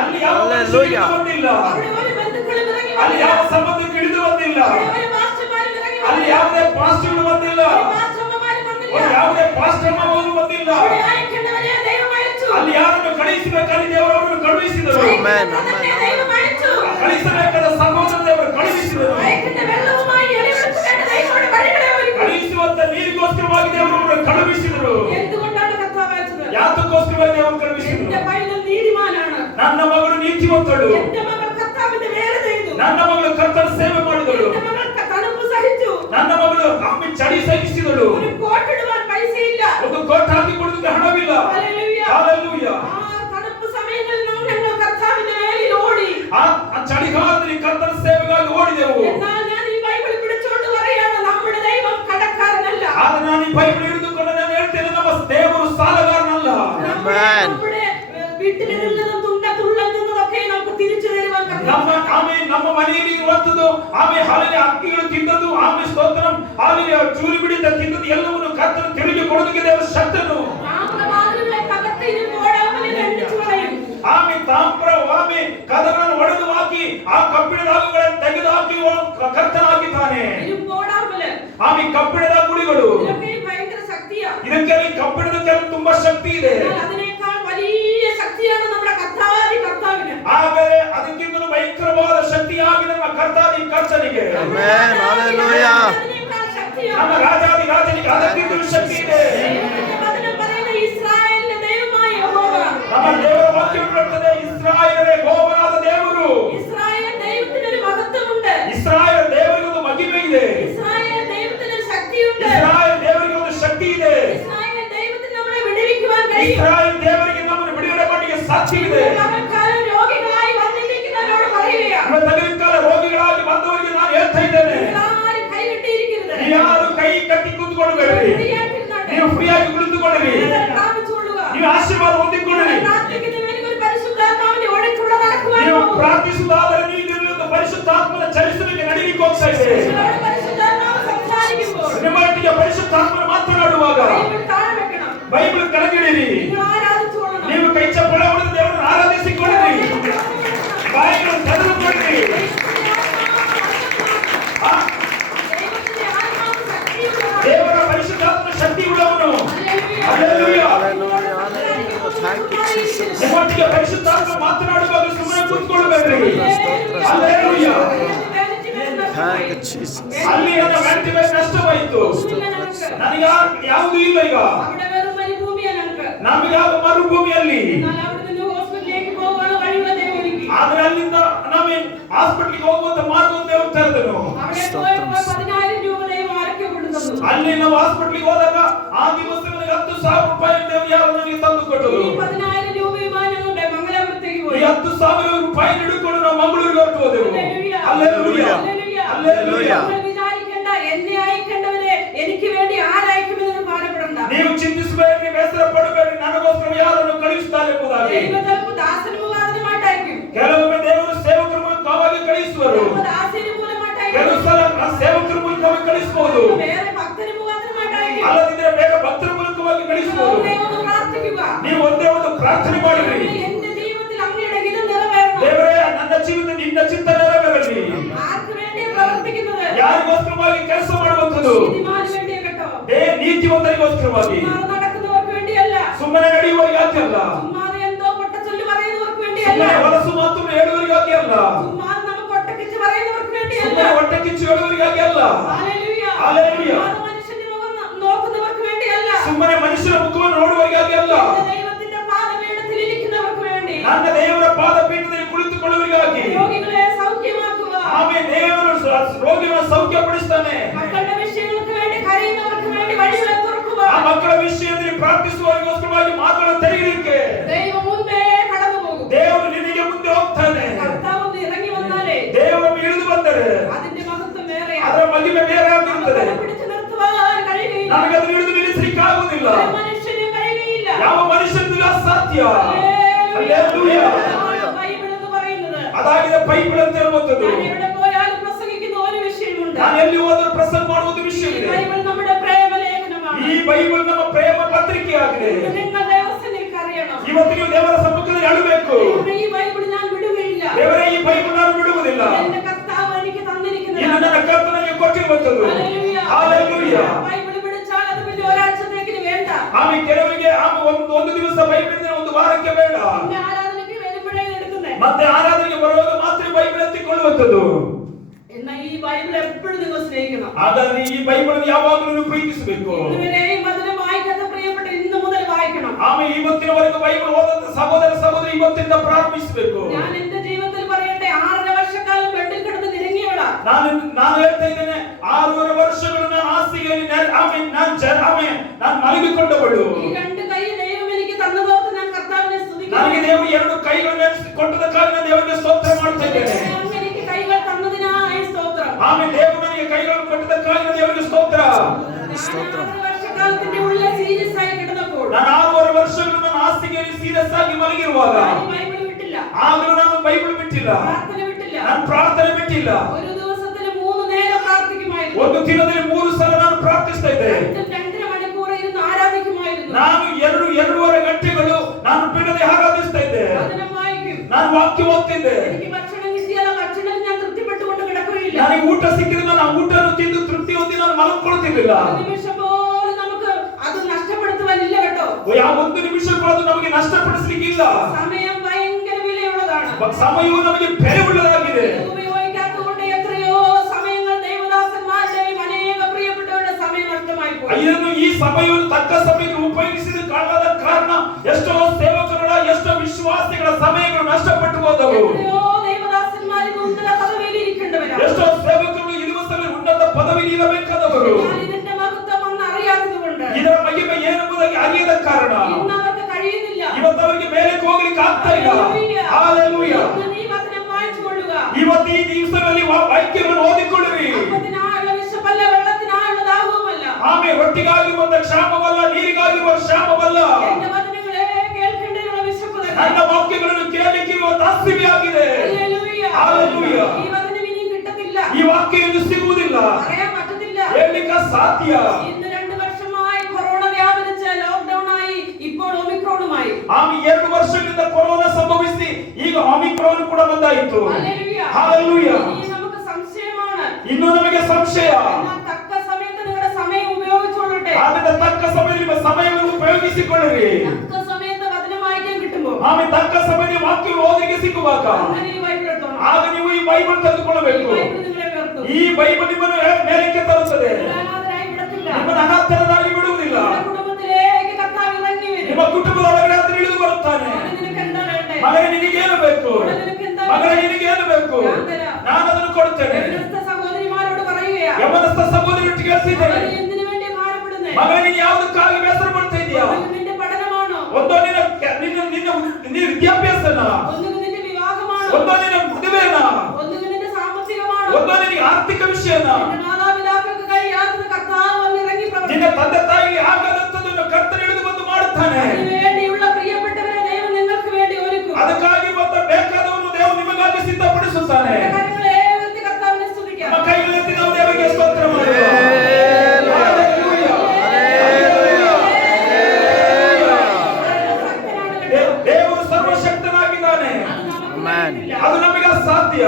ಅಲ್ಲಿ ಯಾವ ಹಲ್ಲೆಲೂಯ. ಬಂದಿಲ್ಲ, അവിടെ ഒരു ബന്ധുക്കളും ഇറങ്ങി ಅಲ್ಲಿ വന്നില്ല. ಯಾವ ಸಂಬಂಧಕ್ಕೆ ಇಳಿದು ಬಂದಿಲ್ಲ, അവിടെ ഒരു പാസ്റ്റർമാരും ഇറങ്ങി ಅಲ್ಲಿ വന്നില്ല. ಯಾವುದೇ ಪಾಸ್ಟರ್ಗಳು ಬಂದಿಲ್ಲ, ഒരു പാസ്റ്റർമാരും വന്നില്ല. ಯಾವುದೇ ಪಾಸ್ಟರ್ ಅವರು ಬಂದಿಲ್ಲ. അവിടെ അയക്കേണ്ടവരെ ദൈവം അയച്ചു. ಅಲ್ಲಿ ಯಾರನ್ನು ಕಳುಹಿಸಬೇಕಾಗಿ ದೇವರು ಅವರನ್ನು ಕಳುಹಿಸಿದರು. ಆಮೆನ್, അയക്കേണ്ടവരെ ദൈവം അയച്ചു. ಕಳುಹಿಸಬೇಕಾದ ಸಹೋದರ ದೇವರು ಕಳುಹಿಸಿದರು. അയക്കേണ്ട വെള്ളവുമായി എളിവെടുത്തുകൊണ്ട് ദൈവത്തോട് വഴികളെ ഒരുക്കി. ಕಳುಹಿಸುವಂತ ನೀರಿಗೋಸ್ಕರವಾಗಿ ದೇವರು ಅವರನ್ನು ಕಳುಹಿಸಿದರು. എന്തുകൊണ്ടാണ് കർത്താവ് അയച്ചത്? ಯಾತಕ್ಕೋಸ್ಕರವಾಗಿ ದೇವರು ಕಳುಹಿಸಿದರು? എന്റെ പൈതൽ നീതിമാനാണ്. ನನ್ನ ಮಗಳು ನೀತಿವಂತಳು, എന്റെ മകൾ കർത്താവിന്റെ വേല ചെയ്തു. ನನ್ನ ಮಗಳು ಕರ್ತನ ಸೇವೆ ಮಾಡಿದಳು, എന്റെ മകൾ തണുപ്പ് സഹിച്ചു. ನನ್ನ ಮಗಳು ಅಮ್ಮಿ ಚಳಿ ಸಹಿಸಿದಳು. ഒരു കോട്ടിടുവാൻ പൈസയില്ല. ಒಂದು ಕೋಟ್ ಹಾಕಿ ಕೊಡುವುದಕ್ಕೆ ಹಣವಿಲ್ಲ. ഹല്ലേലൂയ. ಹಾಲೆಲೂಯ. ആ തണുപ്പ് സമയങ്ങളിൽ ഞങ്ങൾ കർത്താവിന്റെ വേലയിൽ ഓടി. ಆ ಚಳಿಗಾಲದಲ್ಲಿ ಕರ್ತನ ಸೇವೆಗಾಗಿ ಓಡಿದೆವು. എന്നാൽ ഞാൻ ഈ ബൈബിൾ പിടിച്ചുകൊണ്ട് പറയാണ്, നമ്മുടെ ദൈവം കടക്കാരനല്ല. ಆದ್ರೆ ನಾನು ಈ ಬೈಬಲ್ ಹಿಡಿದುಕೊಂಡು ನಾನು ಹೇಳ್ತೇನೆ, ನಮ್ಮ ದೇವರು ಸಾಲಗಾರನಲ್ಲ. നമ്മുടെ വീട്ടിലിരുന്നതും തുള്ളൽ തിന്നതൊക്കെ നമുക്ക് തിരിച്ചു തരുവാൻ ನಮ್ಮ ಮನೆಯಲ್ಲಿ ಇರುವಂತದ್ದು, ಆಮೇಲೆ ಹಾಲಿನ ಅಕ್ಕಿಗಳು ತಿಂದದ್ದು, ಆಮೇಲೆ ಸ್ತೋತ್ರಂ ಹಾಲಿನ ಚೂರಿ ಬಿಡಿದ ತಿಂದದ್ದು ಎಲ್ಲವನ್ನು ಕರ್ತನ ತಿರುಗಿ ಕೊಡುವುದಕ್ಕೆ ದೇವರ ಶಕ್ತನು. ಆಮೆ ತಾಮ್ರ ಆಮೆ ಕದಗಳನ್ನು ಒಡೆದು ಹಾಕಿ ಆ ಕಬ್ಬಿಣದ ಹಾಕುಗಳನ್ನು ತೆಗೆದು ಹಾಕಿ ಕರ್ತನ ಹಾಕಿದ್ದಾನೆ. ಆಮೆ ಕಬ್ಬಿಣದ ಗುಡಿಗಳು, ಇದಕ್ಕೆ ಕಬ್ಬಿಣದ ಕೆಲವು ತುಂಬಾ ಶಕ್ತಿ ಇದೆ. ಆದರೆ ಅದಕ್ಕಿಂತ ಭಯಂಕರವಾದ ಶಕ್ತಿಯಾಗಿ ನಮ್ಮ ಕರ್ತಾದಿ ಕರ್ತನಿಗೆ, ಆಮೆನ್. ಹಲ್ಲೆಲೂಯ. ನಮ್ಮ ರಾಜಾದಿ ರಾಜನಿಗೆ ಅದಕ್ಕಿಂತ ಶಕ್ತಿ ಇದೆ. ನಮ್ಮ ದೇವರ ವಾಕ್ಯ ಹೇಳುತ್ತದೆ, ಇಸ್ರಾಯೇಲೇ ಯೆಹೋವನಾದ ದೇವರು. ಇಸ್ರಾಯೇಲ್ ದೇವರಿಗೆ ಒಂದು ಮಹಿಮೆ ಇದೆ. ಇಸ್ರಾಯೇಲ್ ದೇವರಿಗೆ ಒಂದು ಶಕ್ತಿ ಇದೆ. ಇಸ್ರಾಯೇಲ್ ದೇವರಿಗೆ ನಮ್ಮನ್ನು ಬಿಡುಗಡೆ ಮಾಡಲಿಕ್ಕೆ ಸಾಧ್ಯ ಇದೆ. ತಗಲಿನ ರೋಗಿಗಳಾಗಿ ಬಂದವರಿಗೆ ನಾನು ಹೇಳ್ತಾ ಇದ್ದೇನೆ, ಯಾರು ಕೈ ಕಟ್ಟಿ ಕೂತ್ಕೊಳ್ಬೇಡ್ರಿ, ನೀವು ಫ್ರೀಯಾಗಿ ಕುಳಿತುಕೊಳ್ಳಿರಿ, ನೀವು ಆಶೀರ್ವಾದ ಹೊಂದಿಕೊಳ್ಳಿರಿ. ನೀವು ಪ್ರಾರ್ಥಿಸುವುದಾದರೆ ನೀವು ಪರಿಶುದ್ಧಾತ್ಮನ ಚಲಿಸಲಿಕ್ಕೆ ನಡೀಲಿಕ್ಕೆ ಹೋಗ್ತಾ ಇದೆ. ನಿಮ್ಮೊಟ್ಟಿಗೆ ಪರಿಶುದ್ಧಾತ್ಮನ ಮಾತನಾಡುವಾಗ ಬೈಬಲ್ ಕೆಳಗಿಡಿರಿ, ನೀವು ಕೈ ಚಪ್ಪಳ ಹೊಡೆದು ದೇವರನ್ನು ಆರಾಧಿಸಿಕೊಳ್ಳಿರಿ, ಬಾಯಿಗಳನ್ನು ತೆರೆದುಕೊಳ್ಳಿರಿ. ದೇವರ ಪರಿಶುದ್ಧಾತ್ಮನ ಶಕ್ತಿ ಉಳ್ಳವನು. ಹಲ್ಲೆಲೂಯಾ. Thank you Jesus. ನಿಮ್ಮೊಟ್ಟಿಗೆ ಪರಿಶುದ್ಧಾತ್ಮ ಮಾತನಾಡುವಾಗ ಸುಮ್ಮನೆ ಕೂತ್ಕೊಳ್ಬೇಡ್ರಿ. ಹಲ್ಲೆಲೂಯಾ. Thank you Jesus. ಅಲ್ಲಿ ನನ್ನ ವ್ಯಾನಿಟಿ ಬ್ಯಾಗ್ ನಷ್ಟವಾಯಿತು, ನನಗೆ ಯಾವುದೂ ಇಲ್ಲ. ಈಗ ನಮಗೆ ಯಾವ ಮರುಭೂಮಿಯಲ್ಲಿ, ಆದ್ರೆ ಅಲ್ಲಿಂದ ನಾವೇ ಹಾಸ್ಪಿಟಲ್ಗೆ ಹೋಗುವಂತ ಮಾರ್ಗವನ್ನು ದೇವರು ತೆರೆದನು. ಅಲ್ಲಿ ನಾವು ಹಾಸ್ಪಿಟಲ್ಗೆ ಹೋದಾಗ ಆ ದಿವಸ ನನಗೆ 10,000 ರೂಪಾಯಿ ದೇವರು ಯಾರು ನನಗೆ ತಂದು ಕೊಟ್ಟರು. ಈ 10,000 ರೂಪಾಯಿ ಹಿಡಿದುಕೊಂಡು ನಾವು ಮಂಗಳೂರಿಗೆ ಹೊರಟು ಹೋದೆವು. ಹಲ್ಲೆಲೂಯಾ. ಹಲ್ಲೆಲೂಯಾ. ನೀವು ಚಿಂತಿಸಬೇಡಿ, ಬೇಸರ ಪಡಬೇಡಿ, ನನಗೋಸ್ಕರ ಯಾರನ್ನು ಕಳುಹಿಸುತ್ತಾರೆ ಎಂಬುದಾಗಿ. ಕೆಲವೊಮ್ಮೆ ದೇವರು ಸೇವಕರ ಮೂಲಕವಾಗಿ ಕಳುಹಿಸುವರು, ಕೆಲವು ಸಲ ಸೇವಕರ ಮೂಲಕವಾಗಿ ಕಳಿಸಬಹುದು, ಅಲ್ಲದಿದ್ದರೆ ಬೇರೆ ಭಕ್ತರ ಮೂಲಕವಾಗಿ ಕಳಿಸಬಹುದು. ನೀವು ಒಂದೇ ಒಂದು ಪ್ರಾರ್ಥನೆ ಮಾಡಿರಿ, ದೇವರೇ ನನ್ನ ಜೀವಿತ ನಿನ್ನ ಚಿತ್ತ ನೆರವೇರಲಿ. ಯಾರಿಗೋಸ್ಕರವಾಗಿ ಕೆಲಸ ಮಾಡುವಂಥದ್ದು? ನೀತಿವಂತರಿಗೋಸ್ಕರವಾಗಿ, ಸುಮ್ಮನೆ ನಡೆಯುವ ಯಾಕೆ ಅಲ್ಲ, ಸುಮ್ಮನೆ ಸುಮ್ಮನೆ ಹೊಲಸು ಮಾತು ಹೇಳುವವರಿಗಾಗಿ ಅಲ್ಲ, ചുമ്മാ നമുക്ക് ഒട്ടക്കിച്ച് പറയുന്നവർക്ക് വേണ്ടിയല്ല. ಸುಮ್ಮನೆ ಹೊಟ್ಟೆಕಿಚ್ಚು ಹೇಳುವವರಿಗಾಗಿ ಅಲ್ಲ, ഹല്ലേലൂയ. ഹല്ലേലൂയ. ചുമ്മാ മനുഷ്യന്റെ മുഖം നോക്കുന്നവർക്ക് വേണ്ടിയല്ല. ಸುಮ್ಮನೆ ಮನುಷ್ಯರ ಮುಖವನ್ನು ನೋಡುವವರಿಗಾಗಿ ಅಲ್ಲ, ദൈവത്തിന്റെ പാദപീഠത്തിൽ ഇരിക്കുന്നവർക്ക് വേണ്ടി. ನನ್ನ ದೇವರ ಪಾದಪೀಠದಲ್ಲಿ ಕುಳಿತುಕೊಳ್ಳುವವರಿಗಾಗಿ. രോഗികളെ സൗഖ്യമാക്കുക. ಆಮೆನ್. ದೇವರು ರೋಗಿಗಳನ್ನು ಸೌಖ್ಯಪಡಿಸ್ತಾನೆ. മക്കളുടെ വിഷയങ്ങൾക്ക് വേണ്ടി കരയുന്നവർക്ക് വേണ്ടി വഴികളെ തുറക്കുക. ಆ ಮಕ್ಕಳ ವಿಷಯದಲ್ಲಿ ಪ್ರಾರ್ಥಿಸುವವರಿಗೋಸ್ಕರವಾಗಿ ಮಾತುಗಳನ್ನು ತೆರೆಯಲಿಕ್ಕೆ ദൈവം മുൻപേ കടന്നു പോകും. ದೇವರು ನಿನಗೆ ಮುಂದೆ ಹೋಗ್ತಾನೆ. കർത്താവ് ഒന്ന് ഇറങ്ങി വന്നാലേ ದೇವರು ಇಳಿದು ಬಂದರೆ അതിന്റെ മഹത്വം വേറെയാണ്. ಅದರ ಮಹಿಮೆ ಬೇರೆ ಆಗಿರುತ್ತದೆ. നമുക്കത് പിടിച്ചു നിർത്തുവാൻ കഴിയുകയില്ല. ನಮಗೆ ಅದನ್ನು ಹಿಡಿದು ನಿಲ್ಲಿಸಲಿಕ್ಕೆ ಆಗುವುದಿಲ್ಲ. ഒരു മനുഷ്യനും കഴിയുകയില്ല. ಯಾವ ಮನುಷ್ಯನಿಗೂ ಅಸಾಧ್ಯ. ഹല്ലേലൂയ. ഹല്ലേലൂയ. ബൈബിൾ എന്ന് പറയുന്നത് ಅದಾಗಿದೆ ಬೈಬಲ್ ಅಂತ ಹೇಳುವಂತದ್ದು. ഞാൻ എവിടെ പോയാലും പ്രസംഗിക്കുന്ന ഒരു വിഷയമുണ്ട്. ನಾನು ಎಲ್ಲಿ ಹೋದರೂ ಪ್ರಸಂಗ ಮಾಡುವುದು ವಿಷಯವಿದೆ. ബൈബിൾ നമ്മുടെ പ്രേമലേഖനമാണ്. ಈ ಬೈಬಲ್ ನಮ್ಮ ಪ್ರೇಮ ಪತ್ರಿಕೆ ಆಗಿದೆ. നിങ്ങൾ ദേവസ്ഥനിൽ അറിയണം. ಇವತ್ತು ನೀವು ದೇವರ ಸಮ್ಮುಖದಲ್ಲಿ ಅಳಬೇಕು. ഈ ബൈബിൾ ഞാൻ വിടുകയില്ല. ದೇವರೇ, ಈ ಬೈಬಲ್ ನಾನು ಬಿಡುವುದಿಲ್ಲ. എന്റെ കർത്താവ് എനിക്ക് ಇದು തന്നിരിക്കുന്നതാണ്. ನನ್ನ ಕರ್ತನಿಗೆ ಕೊಟ್ಟಿರುವಂತದ್ದು. ഹല്ലേലൂയ. ಹಲ್ಲೆಲೂಯ. ബൈബിൾ പിടിച്ചാൽ അത് പിന്നെ ഒരാഴ്ചത്തേക്കിന് വേണ്ട. ಆಮೇಲೆ ಕೆಲವರಿಗೆ ಒಂದು ದಿವಸ ಬೈಬಲ್ ಇದ್ರೆ ಒಂದು ವಾರಕ್ಕೆ ಬೇಡ. പിന്നെ ആരാധനയ്ക്ക് വരുമ്പോഴേ എടുക്കുന്നേ. ಮತ್ತೆ ಆರಾಧನೆಗೆ ಬರುವಾಗ ಮಾತ್ರ ಬೈಬಲ್ ಎತ್ತಿಕೊಳ್ಳುವಂತದ್ದು. എന്നാൽ ഈ ബൈബിൾ എപ്പോഴും നിങ്ങൾ സ്നേഹിക്കണം. ಹಾಗಾದ್ರೆ ಈ ಬೈಬಲ್ ಯಾವಾಗಲೂ ನೀವು ಪ್ರೀತಿಸಬೇಕು. ഇന്നുവരെയും വചനം വായിക്കാത്ത പ്രിയപ്പെട്ട ഇന്ന് മുതൽ വായിക്കണം. ಆಮೇಲೆ ಇವತ್ತಿನವರೆಗೂ ಬೈಬಲ್ ಓದಂತ ಸಹೋದರ ಸಹೋದರಿ ಇವತ್ತಿಂದ ಪ್ರಾರಂಭಿಸಬೇಕು. ഞാൻ എന്റെ ജീവിതത്തിൽ പറയട്ടെ, 6.5 വർഷക്കാലം ബെഡിൽ കിടന്ന് നിരങ്ങിയവളാ. ನಾನು ಹೇಳ್ತಾ ಇದ್ದೇನೆ, 6.5 ವರ್ಷಗಳು ನಾನು ಹಾಸಿಗೆಯಲ್ಲಿ ನಾನು ಮಲಗಿಕೊಂಡವಳು. ഈ രണ്ട് കൈ ദൈവം എനിക്ക് തന്നതോർത്ത് ഞാൻ കർത്താവിനെ സ്തുതിക്കുന്നു. ನನಗೆ ದೇವರು 2 ಕೈಗಳನ್ನು ಕೊಟ್ಟದಕ್ಕಾಗಿ ನಾನು ದೇವರಿಗೆ ಸ್ತೋತ್ರ ಮಾಡ್ತಾ ಇದ್ದೇನೆ. അങ്ങ് എനിക്ക് കൈകൾ തന്നതിനായി സ്തോത്രം. ಆಮೇಲೆ ದೇವರು ನನಗೆ ಕೈಗಳನ್ನು ಕೊಟ್ಟದಕ್ಕಾಗಿ ನಾನು ದೇವರಿಗೆ ಸ್ತೋತ್ರ. ഞാൻ 6 വർഷക്കാലത്തിന്റെ ഉള്ളിൽ സീരിയസ് ആയി കിടന്നപ്പോൾ ನಾನು 6.5 ವರ್ಷಗಳು ನನ್ನ ಹಾಸಿಗೆಯಲ್ಲಿ ಸೀರಿಯಸ್ ಆಗಿ ಮಲಗಿರುವಾಗ ഞാൻ ബൈബിൾ വിട്ടില്ല, ಆಗಲೂ ನಾನು ಬೈಬಲ್ ಬಿಟ್ಟಿಲ್ಲ, പ്രാർത്ഥന വിട്ടില്ല. ನಾನು ಪ್ರಾರ್ಥನೆ ಬಿಟ್ಟಿಲ್ಲ. ഒരു ദിവസത്തിൽ 3 നേരം പ്രാർത്ഥിക്കുമായിരുന്നു. ಒಂದು ದಿನದಲ್ಲಿ 3 ಸಲ ನಾನು ಪ್ರಾರ್ಥಿಸ್ತಾ ಇದ್ದೆ. 2.5 മണിക്കൂർ ഇരുന്ന് ആരാധിക്കുമായിരുന്നു. ನಾನು 2.5 ಗಂಟೆಗಳು ನಾನು ಬಿಡದೆ ಆರಾಧಿಸ್ತಾ ಇದ್ದೆ. വചനം വായിക്കും. ನಾನು ವಾಕ್ಯ ಓದ್ತಿದ್ದೆ. എനിക്ക് ഭക്ഷണം കിട്ടിയാൽ ആ ഭക്ഷണത്തിൽ ഞാൻ തൃപ്തിപ്പെട്ടുകൊണ്ട് കിടക്കുകയില്ല. ನನಗೆ ಊಟ ಸಿಕ್ಕಿದ್ರೆ ನಾನು ಆ ಊಟವನ್ನು ತಿಂದು ತೃಪ್ತಿ ಹೊಂದಿ ನಾನು ಮಲಗಿಕೊಳ್ತಿರ್ಲಿಲ್ಲ. ഒരു നിമിഷം പോലും നമുക്ക് അത് നഷ്ടപ്പെടുത്തുവാനില്ല കേട്ടോ. ಯಾವ ಒಂದು ನಿಮಿಷ ಕೂಡ ಅದು ನಮಗೆ ನಷ್ಟಪಡಿಸಲಿಕ್ಕಿಲ್ಲ. സമയം ഭയങ്കര വിലയുള്ളതാണ്. ಸಮಯವು ನಮಗೆ ಬೆಲೆ ಉಳ್ಳದಾಗಿದೆ. ഇത് ഉപയോഗിക്കാത്തതുകൊണ്ട് എത്രയോ സമയങ്ങൾ ദൈവദാസന്മാരുടെയും അനേക പ്രിയപ്പെട്ടവരുടെ സമയം നഷ്ടമായി പോയി. ಇದನ್ನು ಈ ಸಮಯವನ್ನು ತಕ್ಕ ಸಮಯದಲ್ಲಿ ಉಪಯೋಗಿಸಿದ ಕಾರಣ ಎಷ್ಟೋ ಸೇವಕರ ಎಷ್ಟೋ ವಿಶ್ವಾಸಿಗಳ ಸಮಯಗಳು ನಷ್ಟಪಟ್ಟು ಹೋದವು. എത്രയോ ദൈവദാസന്മാർ ഇന്ന് ഉന്നത പദവിയിൽ ഇരിക്കേണ്ടവരാണ്. ಎಷ್ಟೋ ಸೇವಕರು ಈ ದಿವಸದಲ್ಲಿ ಉನ್ನತ ಪದವಿಯಲ್ಲಿ ಇರಬೇಕಾದವರು. എന്നാൽ ഇതിന്റെ മഹത്വം ഒന്ന് അറിയാത്തതുകൊണ്ട് ಇದರ ಮಹಿಮೆ ಏನೆಂಬುದಾಗಿ ಅರಿಯದ ಕಾರಣ ഇന്ന് അവർക്ക് കഴിയുന്നിಲ್ಲ. ಇವತ್ತು ಅವರಿಗೆ ಮೇಲೆ ಹೋಗ್ಲಿಕ್ಕೆ ಆಗ್ತಾ ಇಲ್ಲ. ಹಲ್ಲೆಲೂಯ. ഇന്ന് നീ വചനം വായിച്ചുകൊള്ളുക. ಇವತ್ತು ಈ ದಿವಸಗಳಲ್ಲಿ ವಾಕ್ಯವನ್ನು ಓದಿಕೊಳ್ಳಿರಿ. അപ്പത്തിനായുള്ള വിശപ്പല്ല, വെള്ളത്തിനായുള്ള ദാഹവുമല്ല. ಆಮೇಲೆ ರೊಟ್ಟಿಗಾಗಿರುವಂತ ಕ್ಷಾಮವಲ್ಲ, ನೀರಿಗಾಗಿರುವ ಕ್ಷಾಮವಲ್ಲ, എന്റെ വചനങ്ങളെ കേൾക്കേണ്ടതിനുള്ള വിശപ്പ് തന്നെ. ನನ್ನ ವಾಕ್ಯಗಳನ್ನು ಕೇಳಲಿಕ್ಕಿರುವ ತಾತ್ಸರ್ಯವಾಗಿದೆ. ഹല്ലേലൂയ. ഹല്ലേലൂയ. ഈ വചനം ഇനി കിട്ടത്തില്ല, ಈ ವಾಕ್ಯ ಇನ್ನು ಸಿಗುವುದಿಲ್ಲ, പറയാൻ പറ്റത്തില്ല. ಹೇಳಲಿಕ್ಕೆ ಸಾಧ್ಯ. ഇന്ന് 2 വർഷമായി കൊറോണ വ്യാപരിച്ച് ലോക്ക്ഡൌൺ ആയി, ഇപ്പോൾ ഒമിക്രോണുമായി. ಆಮೇಲೆ 2 ವರ್ಷಗಳಿಂದ ಕೊರೋನಾ ಸಂಭವಿಸಿ ಈಗ ಒಮಿಕ್ರಾನ್ ಕೂಡ ಬಂದಾಯಿತು. ഹല്ലേലൂയ. ಹಲ್ಲೆಲೂಯ. ഇനി നമുക്ക് സംശയമാണ്. ಇನ್ನು ನಮಗೆ ಸಂಶಯ. എന്നാൽ തക്ക സമയത്ത് നിങ്ങളുടെ സമയം ഉപയോഗിച്ചുകൊള്ളട്ടെ. ಆಮೇಲೆ ತಕ್ಕ ಸಮಯದಲ್ಲಿ ನಿಮ್ಮ ಸಮಯವನ್ನು ಉಪಯೋಗಿಸಿಕೊಳ್ಳಿರಿ. തക്ക സമയത്ത് വചനം വായിക്കാൻ കിട്ടുമ്പോൾ ಆಮೇಲೆ ತಕ್ಕ ಸಮಯದಲ್ಲಿ ವಾಕ್ಯ ಓದಿಗೆ ಸಿಕ್ಕುವಾಗ അങ്ങനെ ഈ ബൈബിൾ എടുത്തോണം. ಆಗ ನೀವು ಈ ಬೈಬಲ್ ഈ ತೆಗೆದುಕೊಳ್ಳಬೇಕು. ബൈബിൾ നിങ്ങളെ ഉയർത്തും. ಈ ಬೈಬಲ್ ನಿಮ್ಮನ್ನು ಮೇಲಕ್ಕೆ ತರುತ್ತದೆ. അനാഥരായി വിടത്തില്ല. ನಿಮ್ಮನ್ನು ಅನಾಥರನ್ನಾಗಿ ಬಿಡುವುದಿಲ್ಲ. നിങ്ങളുടെ കുടുംബത്തിലേക്ക് കർത്താവ് ഇറങ്ങി വരും. ನಿಮ್ಮ ಕುಟುಂಬದ ಒಳಗಡೆ ಆತನು ಇಳಿದು ಬರುತ್ತಾನೆ. മോനെ, നിനക്ക് എന്താ വേണ്ടേ? ಮಗನೇ, ನಿನಗೇನು ಬೇಕು? മോനെ, നിനക്ക് എന്താ ಮಗನೇ, വേണ്ടേ? ನಿನಗೇನು ಬೇಕು? ഞാൻ തരാം. ನಾನು ಅದನ್ನು ಕೊಡ್ತೇನೆ. യവനസ്ഥ സഹോദരിമാരോട് പറയുകയാ, ಯವನಸ್ಥ ಸಹೋದರರೊಟ್ಟಿಗೆ ಹೇಳ್ತಿದ್ದೇನೆ, മകനെ, എന്തിനു വേണ്ടി ഭാരപ്പെടുന്നേ? ಮಗನೇ, ನೀನು ಯಾವುದಕ್ಕಾಗಿ ಬೇಸರ ಪಡ್ತಾ ಇದೀಯಾ? ഒന്നുകിൽ നിന്റെ പഠനമാണോ? ಒಂದೋ ನಿನ್ನ ವಿದ್ಯಾಭ್ಯಾಸನ, ഒന്നുകിൽ നിന്റെ വിവാഹമാണോ? ಒಂದೋ ನಿನ್ನ ಮದುವೆನ, ഒന്നുകിൽ നിന്റെ സാമ്പത്തികമാണോ? ಒಂದೋ ನಿನಗೆ ಆರ್ಥಿಕ ವಿಷಯನ, നിന്റെ മാതാപിതാക്കൾക്ക് കഴിയാത്തത് കർത്താവ് വന്ന് ഇറങ്ങി ನಿನ್ನ പ്രവർത്തിക്കും. ತಂದೆ ತಾಯಿಗೆ ಆಗದಂತದನ್ನು ಕರ್ತನು ಇಳಿದು ಬಂದು ಮಾಡುತ್ತಾನೆ. അതിനുവേണ്ടിയുള്ള പ്രിയപ്പെട്ടവരെ ദൈവം നിങ്ങൾക്ക് വേണ്ടി ഒരുക്കും. ಅದಕ್ಕಾಗಿ ಮತ್ತೆ ಬೇಕಾದವನ್ನು ದೇವರು ನಿಮಗಾಗಿ ಸಿದ್ಧಪಡಿಸುತ್ತಾನೆ. കരങ്ങളെ ഉയർത്തി കർത്താവിനെ സ്തുതിക്കാം. ನಮ್ಮ ಕೈಗಳನ್ನೆತ್ತಿ ನಾವು ದೇವರಿಗೆ ಸ್ತೋತ್ರ ಮಾಡೋಣ. ದೇವರು ಸರ್ವಶಕ್ತನಾಗಿದ್ದಾನೆ. ಅದು ನಮಗೆ ಅಸಾಧ್ಯ.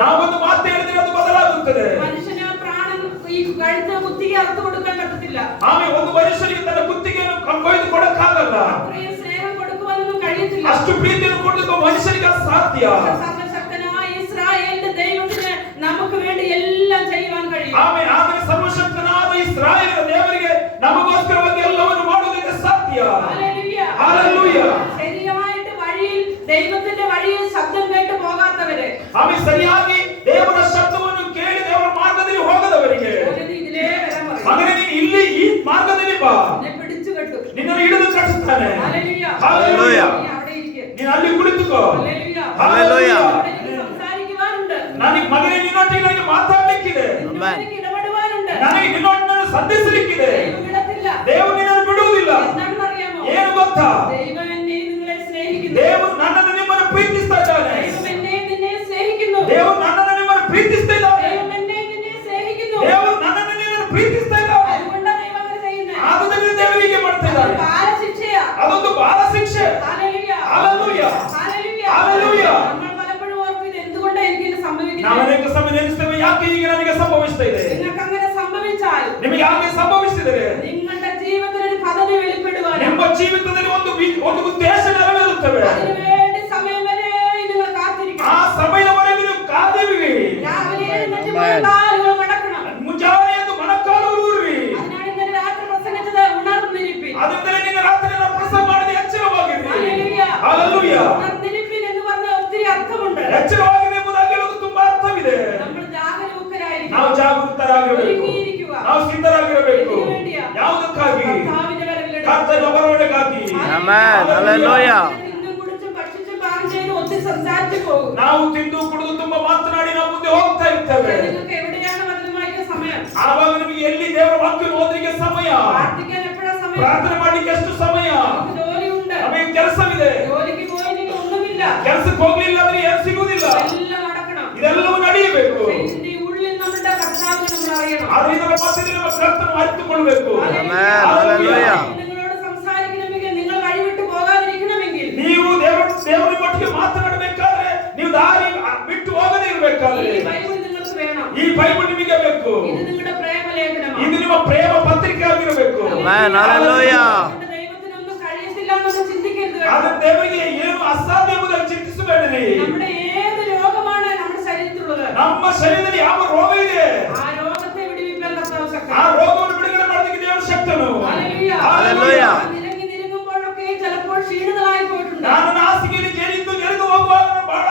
ನಾವೊಂದು ಮಾತು ಹೇಳಿದ್ರೆ ಅದು ಬದಲಾಗುತ್ತದೆ. മനുഷ്യന് പ്രാണൻ ഈ കഴുത്ത് കുത്തിക്ക് അറുത്ത് കൊടുക്കാൻ പറ്റത്തില്ല. ಆಮೇಲೆ ಒಂದು ಮನುಷ್ಯನಿಗೆ ತನ್ನ ಕುತ್ತಿಗೆಯನ್ನು ಕೊಯ್ದು ಕೊಡಕ್ಕಾಗಲ್ಲ. അത്രയും സ്നേഹം കൊടുക്കുവാനൊന്നും കഴിയത്തില്ല. ಅಷ್ಟು ಪ್ರೀತಿಯನ್ನು ಕೊಡಲಿಕ್ಕೆ ಮನುಷ್ಯನಿಗೆ ಸಾಧ್ಯ. സർവശക്തനായ ഇസ്രായേലിന്റെ ദൈവത്തിന് നമുക്ക് വേണ്ടി എല്ലാം ചെയ്യുവാൻ കഴിയും. ಆಮೆನ್. ಆಮೆನ್. ಸರ್ವಶಕ್ತನಾದ ಇಸ್ರಾಯೇಲ್ ದೇವರಿಗೆ ನಮಗೋಸ್ಕರವಾಗಿ ಎಲ್ಲವನ್ನು ಮಾಡುವುದಕ್ಕೆ ಸಾಧ್ಯ. ഹല്ലേലൂയ. ಹಲ್ಲೆಲೂಯ. ശരിയായിട്ട് വഴിയിൽ ദൈവത്തിന്റെ വഴിയിൽ ശബ്ദം കേട്ട് പോകാത്തവരെ, ಆಮೆನ್, ಸರಿಯಾಗಿ ದೇವರ ಶಬ್ದವನ್ನು ಕೇಳಿ ದೇವರ ಮಾರ್ಗದಲ್ಲಿ ಹೋಗದವರಿಗೆ, ഇതിലേ വരാൻ പറയും. ಮಗನೇ ನೀನು ಇಲ್ಲಿ ಈ ಮಾರ್ಗದಲ್ಲಿ ಬಾ, എന്നെ പിടിച്ചു കെട്ടു. ನಿನ್ನನ್ನು ಹಿಡಿದು ಕಟ್ಟಿಸ್ತಾನೆ. ഹല്ലേലൂയ. ಹಲ್ಲೆಲೂಯ. നീ അവിടെ ഇരിക്ക്. ನೀನು ಅಲ್ಲಿ ಕುಳಿತುಕೋ. ഹല്ലേലൂയ. ಹಲ್ಲೆಲೂಯ. അവിടെ എനിക്ക് സംസാരിക്കുവാനുണ്ട്. ನನಗೆ ಮಗನೇ ನಿನ್ನೊಟ್ಟಿಗೆ ನನಗೆ ಮಾತಾಡಲಿಕ್ಕಿದೆ, നിന്നോടേക്ക് ഇടപെടുവാനുണ്ട്. ನನಗೆ ನಿನ್ನೊಟ್ಟಿಗೆ ಸಂಧಿಸಲಿಕ್ಕಿದೆ. ദൈവം വിടത്തില്ല. ದೇವರು ನಿನ್ನನ್ನು ಬಿಡುವುದಿಲ್ಲ. എന്താണെന്ന് അറിയാമോ? ಏನು ಗೊತ್ತಾ? ദൈവം എന്നെയും നിങ്ങളെ സ്നേഹിക്കുന്നു. ದೇವರು ನನ್ನನ್ನು ನಿಮ್ಮನ್ನು ಪ್ರೀತಿಸ್ತಾ ಇದ್ದಾನೆ. ദൈവം എന്നെയും നിന്നെ സ്നേഹിക്കുന്നു. ದೇವರು ನನ್ನನ್ನು ನಿಮ್ಮನ್ನು ಪ್ರೀತಿಸ್ತಾ ಇದ್ದಾನೆ. ദൈവം എന്നെയും നിന്നെ സ്നേഹിക്കുന്നു. ದೇವರು ನನ್ನನ್ನು ನಿನ್ನನ್ನು ಪ್ರೀತಿಸ್ತಾ ಇದ್ದಾನೆ. അതുകൊണ്ടാണ് ദൈവം അങ്ങനെ ചെയ്യുന്നത്. ಆದುದರಿಂದ ದೇವರಿಗೆ ಮಾಡ್ತಾ അതൊരു ಇದ್ದಾನೆ. ബാലശിക്ഷയാ. ಅದೊಂದು ಬಾಲ ಶಿಕ್ಷೆ. ഹല്ലേലൂയ. ഹല്ലേലൂയ. ഹല്ലേലൂയ. ഹല്ലേലൂയ. നമ്മൾ പലപ്പോഴും ഓർക്കും ഇത് എന്തുകൊണ്ടാണ് എനിക്ക് ഇത് ನಾವು സംഭവിക്കുന്നത്. ಅನೇಕ ಸಮಯ ನೆನೆಸ್ತೇವೆ, ಯಾಕೆ ಹೀಗೆ ನನಗೆ ಸಂಭವಿಸ್ತಾ ಇದೆ? നിങ്ങൾക്ക് അങ്ങനെ സംഭവിച്ചാൽ ನಿಮಗೆ ಯಾಕೆ ಸಂಭವಿಸಿದರೆ നിങ്ങളുടെ ജീവിതത്തിൽ ഒരു പദ്ധതി വെളിപ്പെടുവാനും ನಿಮ್ಮ ಜೀವಿತದಲ್ಲಿ ಒಂದು ಉದ್ದೇಶ ನೆರವೇರುತ್ತವೆ. അതിനുവേണ്ടി സമയം വരെ നിങ്ങൾ കാത്തിരിക്കണം. ಆ ಸಮಯವರೆಗೆ ನೀವು ಕಾದಿರುವಿ. രാവിലെ എഴുന്നേറ്റ് മുഴങ്കാലുകൾ മടക്കണം. ಮುಂಜಾನೆ ಎದ್ದು ಮೊಣಕಾಲು ಊರ್ರಿ. അതിനാണ് ഇന്നലെ രാത്രി പ്രസംഗിച്ചത്, ഉണർന്നിരിപ്പിൻ. ಅದೆಂದರೆ ನಿನ್ನ ರಾತ್ರಿ ಪ್ರಸಂಗ ಮಾಡದೆ ಎಚ್ಚರವಾಗಿರಿ. ഹല്ലേലൂയ. ಹಲ್ಲೆಲೂಯ. ഉണർന്നിരിപ്പിൻ എന്ന് പറഞ്ഞ ഒത്തിരി അർത്ഥമുണ്ട്. ಎಚ್ಚರವಾಗಿದೆ ಎಂಬುದಾಗಿ ಹೇಳುವುದು ತುಂಬಾ ಅರ್ಥವಿದೆ. നമ്മൾ ജാഗരൂകരായിരിക്കണം. ನಾವು ಜಾಗೃತರಾಗಿರಬೇಕು, ഒരുങ്ങിയിരിക്കുക. ನಾವು ಸಿದ್ಧರಾಗಿರಬೇಕು. ഇതിനു വേണ്ടിയാ? ಯಾವುದಕ್ಕಾಗಿ? കർത്താവിന്റെ വരവിലെടുക്കും. ಕರ್ತನ ಬರುವುದಕ್ಕಾಗಿ. ಆಮೆನ್. ಹಲ್ಲೆಲೂಯ. തിന്നും കുടിച്ചും ഭക്ഷിച്ചും പാനം ചെയ്ത് ഒത്തിരി സംസാരിച്ചു പോകും. ನಾವು ತಿಂದು ಕುಡಿದು ತುಂಬಾ ಮಾತನಾಡಿ ನಾವು ಮುಂದೆ ಹೋಗ್ತಾ ಇರ್ತೇವೆ. നിങ്ങൾക്ക് എവിടെയാണ് വചനം വായിക്കാൻ സമയം? ಆವಾಗ ನಿಮಗೆ ಎಲ್ಲಿ ದೇವರ ವಾಕ್ಯ ಓದಲಿಕ್ಕೆ ಸಮಯ, പ്രാർത്ഥിക്കാൻ എപ്പോഴാ സമയം? ಪ್ರಾರ್ಥನೆ ಮಾಡ್ಲಿಕ್ಕೆ ಎಷ್ಟು ಸಮಯ? നമുക്ക് ജോലിയുണ്ട്. ನಮಗೆ ಕೆಲಸವಿದೆ. ജോലിക്ക് പോയില്ലെങ്കിൽ ഒന്നുമില്ല. ಕೆಲಸಕ್ಕೆ ಹೋಗ್ಲಿಲ್ಲ ಅಂದ್ರೆ ಏನು ಸಿಗುವುದಿಲ್ಲ. എല്ലാം നടക്കണം. ಇದೆಲ್ಲವೂ ನಡೆಯಬೇಕು. ഇതിന്റെ ഉള്ളിൽ നമ്മുടെ കർത്താവിനെ നമ്മൾ അറിയണം. ಆದ್ರೆ ಇದರ ಮಧ್ಯದಲ್ಲಿ ನಮ್ಮ ಕರ್ತನ ಅರಿತುಕೊಳ್ಳಬೇಕು. ಆಮೆನ್. ಹಲ್ಲೆಲೂಯ. നിങ്ങളോട് സംസാരിക്കണമെങ്കിൽ, നിങ്ങൾ വഴിവിട്ട് പോകാതിരിക്കണമെങ്കിൽ, ನೀವು ದೇವರ ಒಟ್ಟಿಗೆ ಮಾತನಾಡಬೇಕಾದ್ರೆ ನೀವು ದಾರಿ ಬಿಟ್ಟು ಹೋಗದೇ ಇರಬೇಕಾದ್ರೆ ഈ ബൈബിൾ നിങ്ങൾക്ക് വേണം. ಈ ಬೈಬಲ್ ನಿಮಗೆ ಬೇಕು. ഇത് നിങ്ങളുടെ പ്രേമലേഖനമാണ്. ಇದು ನಿಮ್ಮ ಪ್ರೇಮ ಪತ್ರಿಕೆ ಆಗಿರಬೇಕು. ಆಮೆನ್. ಹಲ್ಲೆಲೂಯ. അതുകൊണ്ട് ദൈവത്തിനൊന്നും കഴിയത്തില്ല എന്നൊന്നും ചിന്തിക്കരുത്. ಆದ್ರೆ ದೇವರಿಗೆ ಏನು ಅಸಾಧ್ಯ ಎಂಬುದನ್ನು ಚಿಂತಿಸಬೇಡಿರಿ. നമ്മുടെ ഏത് രോഗമാണ് നമ്മുടെ ശരീരത്തിലുള്ളത്, ನಮ್ಮ ಶರೀರದಲ್ಲಿ ಯಾವ ರೋಗ ಇದೆ, ആ രോഗത്തെ വിടുവിക്കാൻ കർത്താവ് ಆ ശക്തനാണ്. ರೋಗವನ್ನು ಬಿಡುಗಡೆ ಮಾಡೋದಕ್ಕೆ ದೇವರು ಶಕ್ತನು. ഹല്ലേലൂയ. ഹല്ലേലൂയ. നിരങ്ങി നിരങ്ങുമ്പോഴൊക്കെ ചിലപ്പോൾ ക്ഷീണിതരായി പോയിട്ടുണ്ട്. ನಾನು ಹಾಸಿಗೆಯಲ್ಲಿ ಜರಿದು ಹೋಗುವಾಗ ನಾನು ಬಹಳ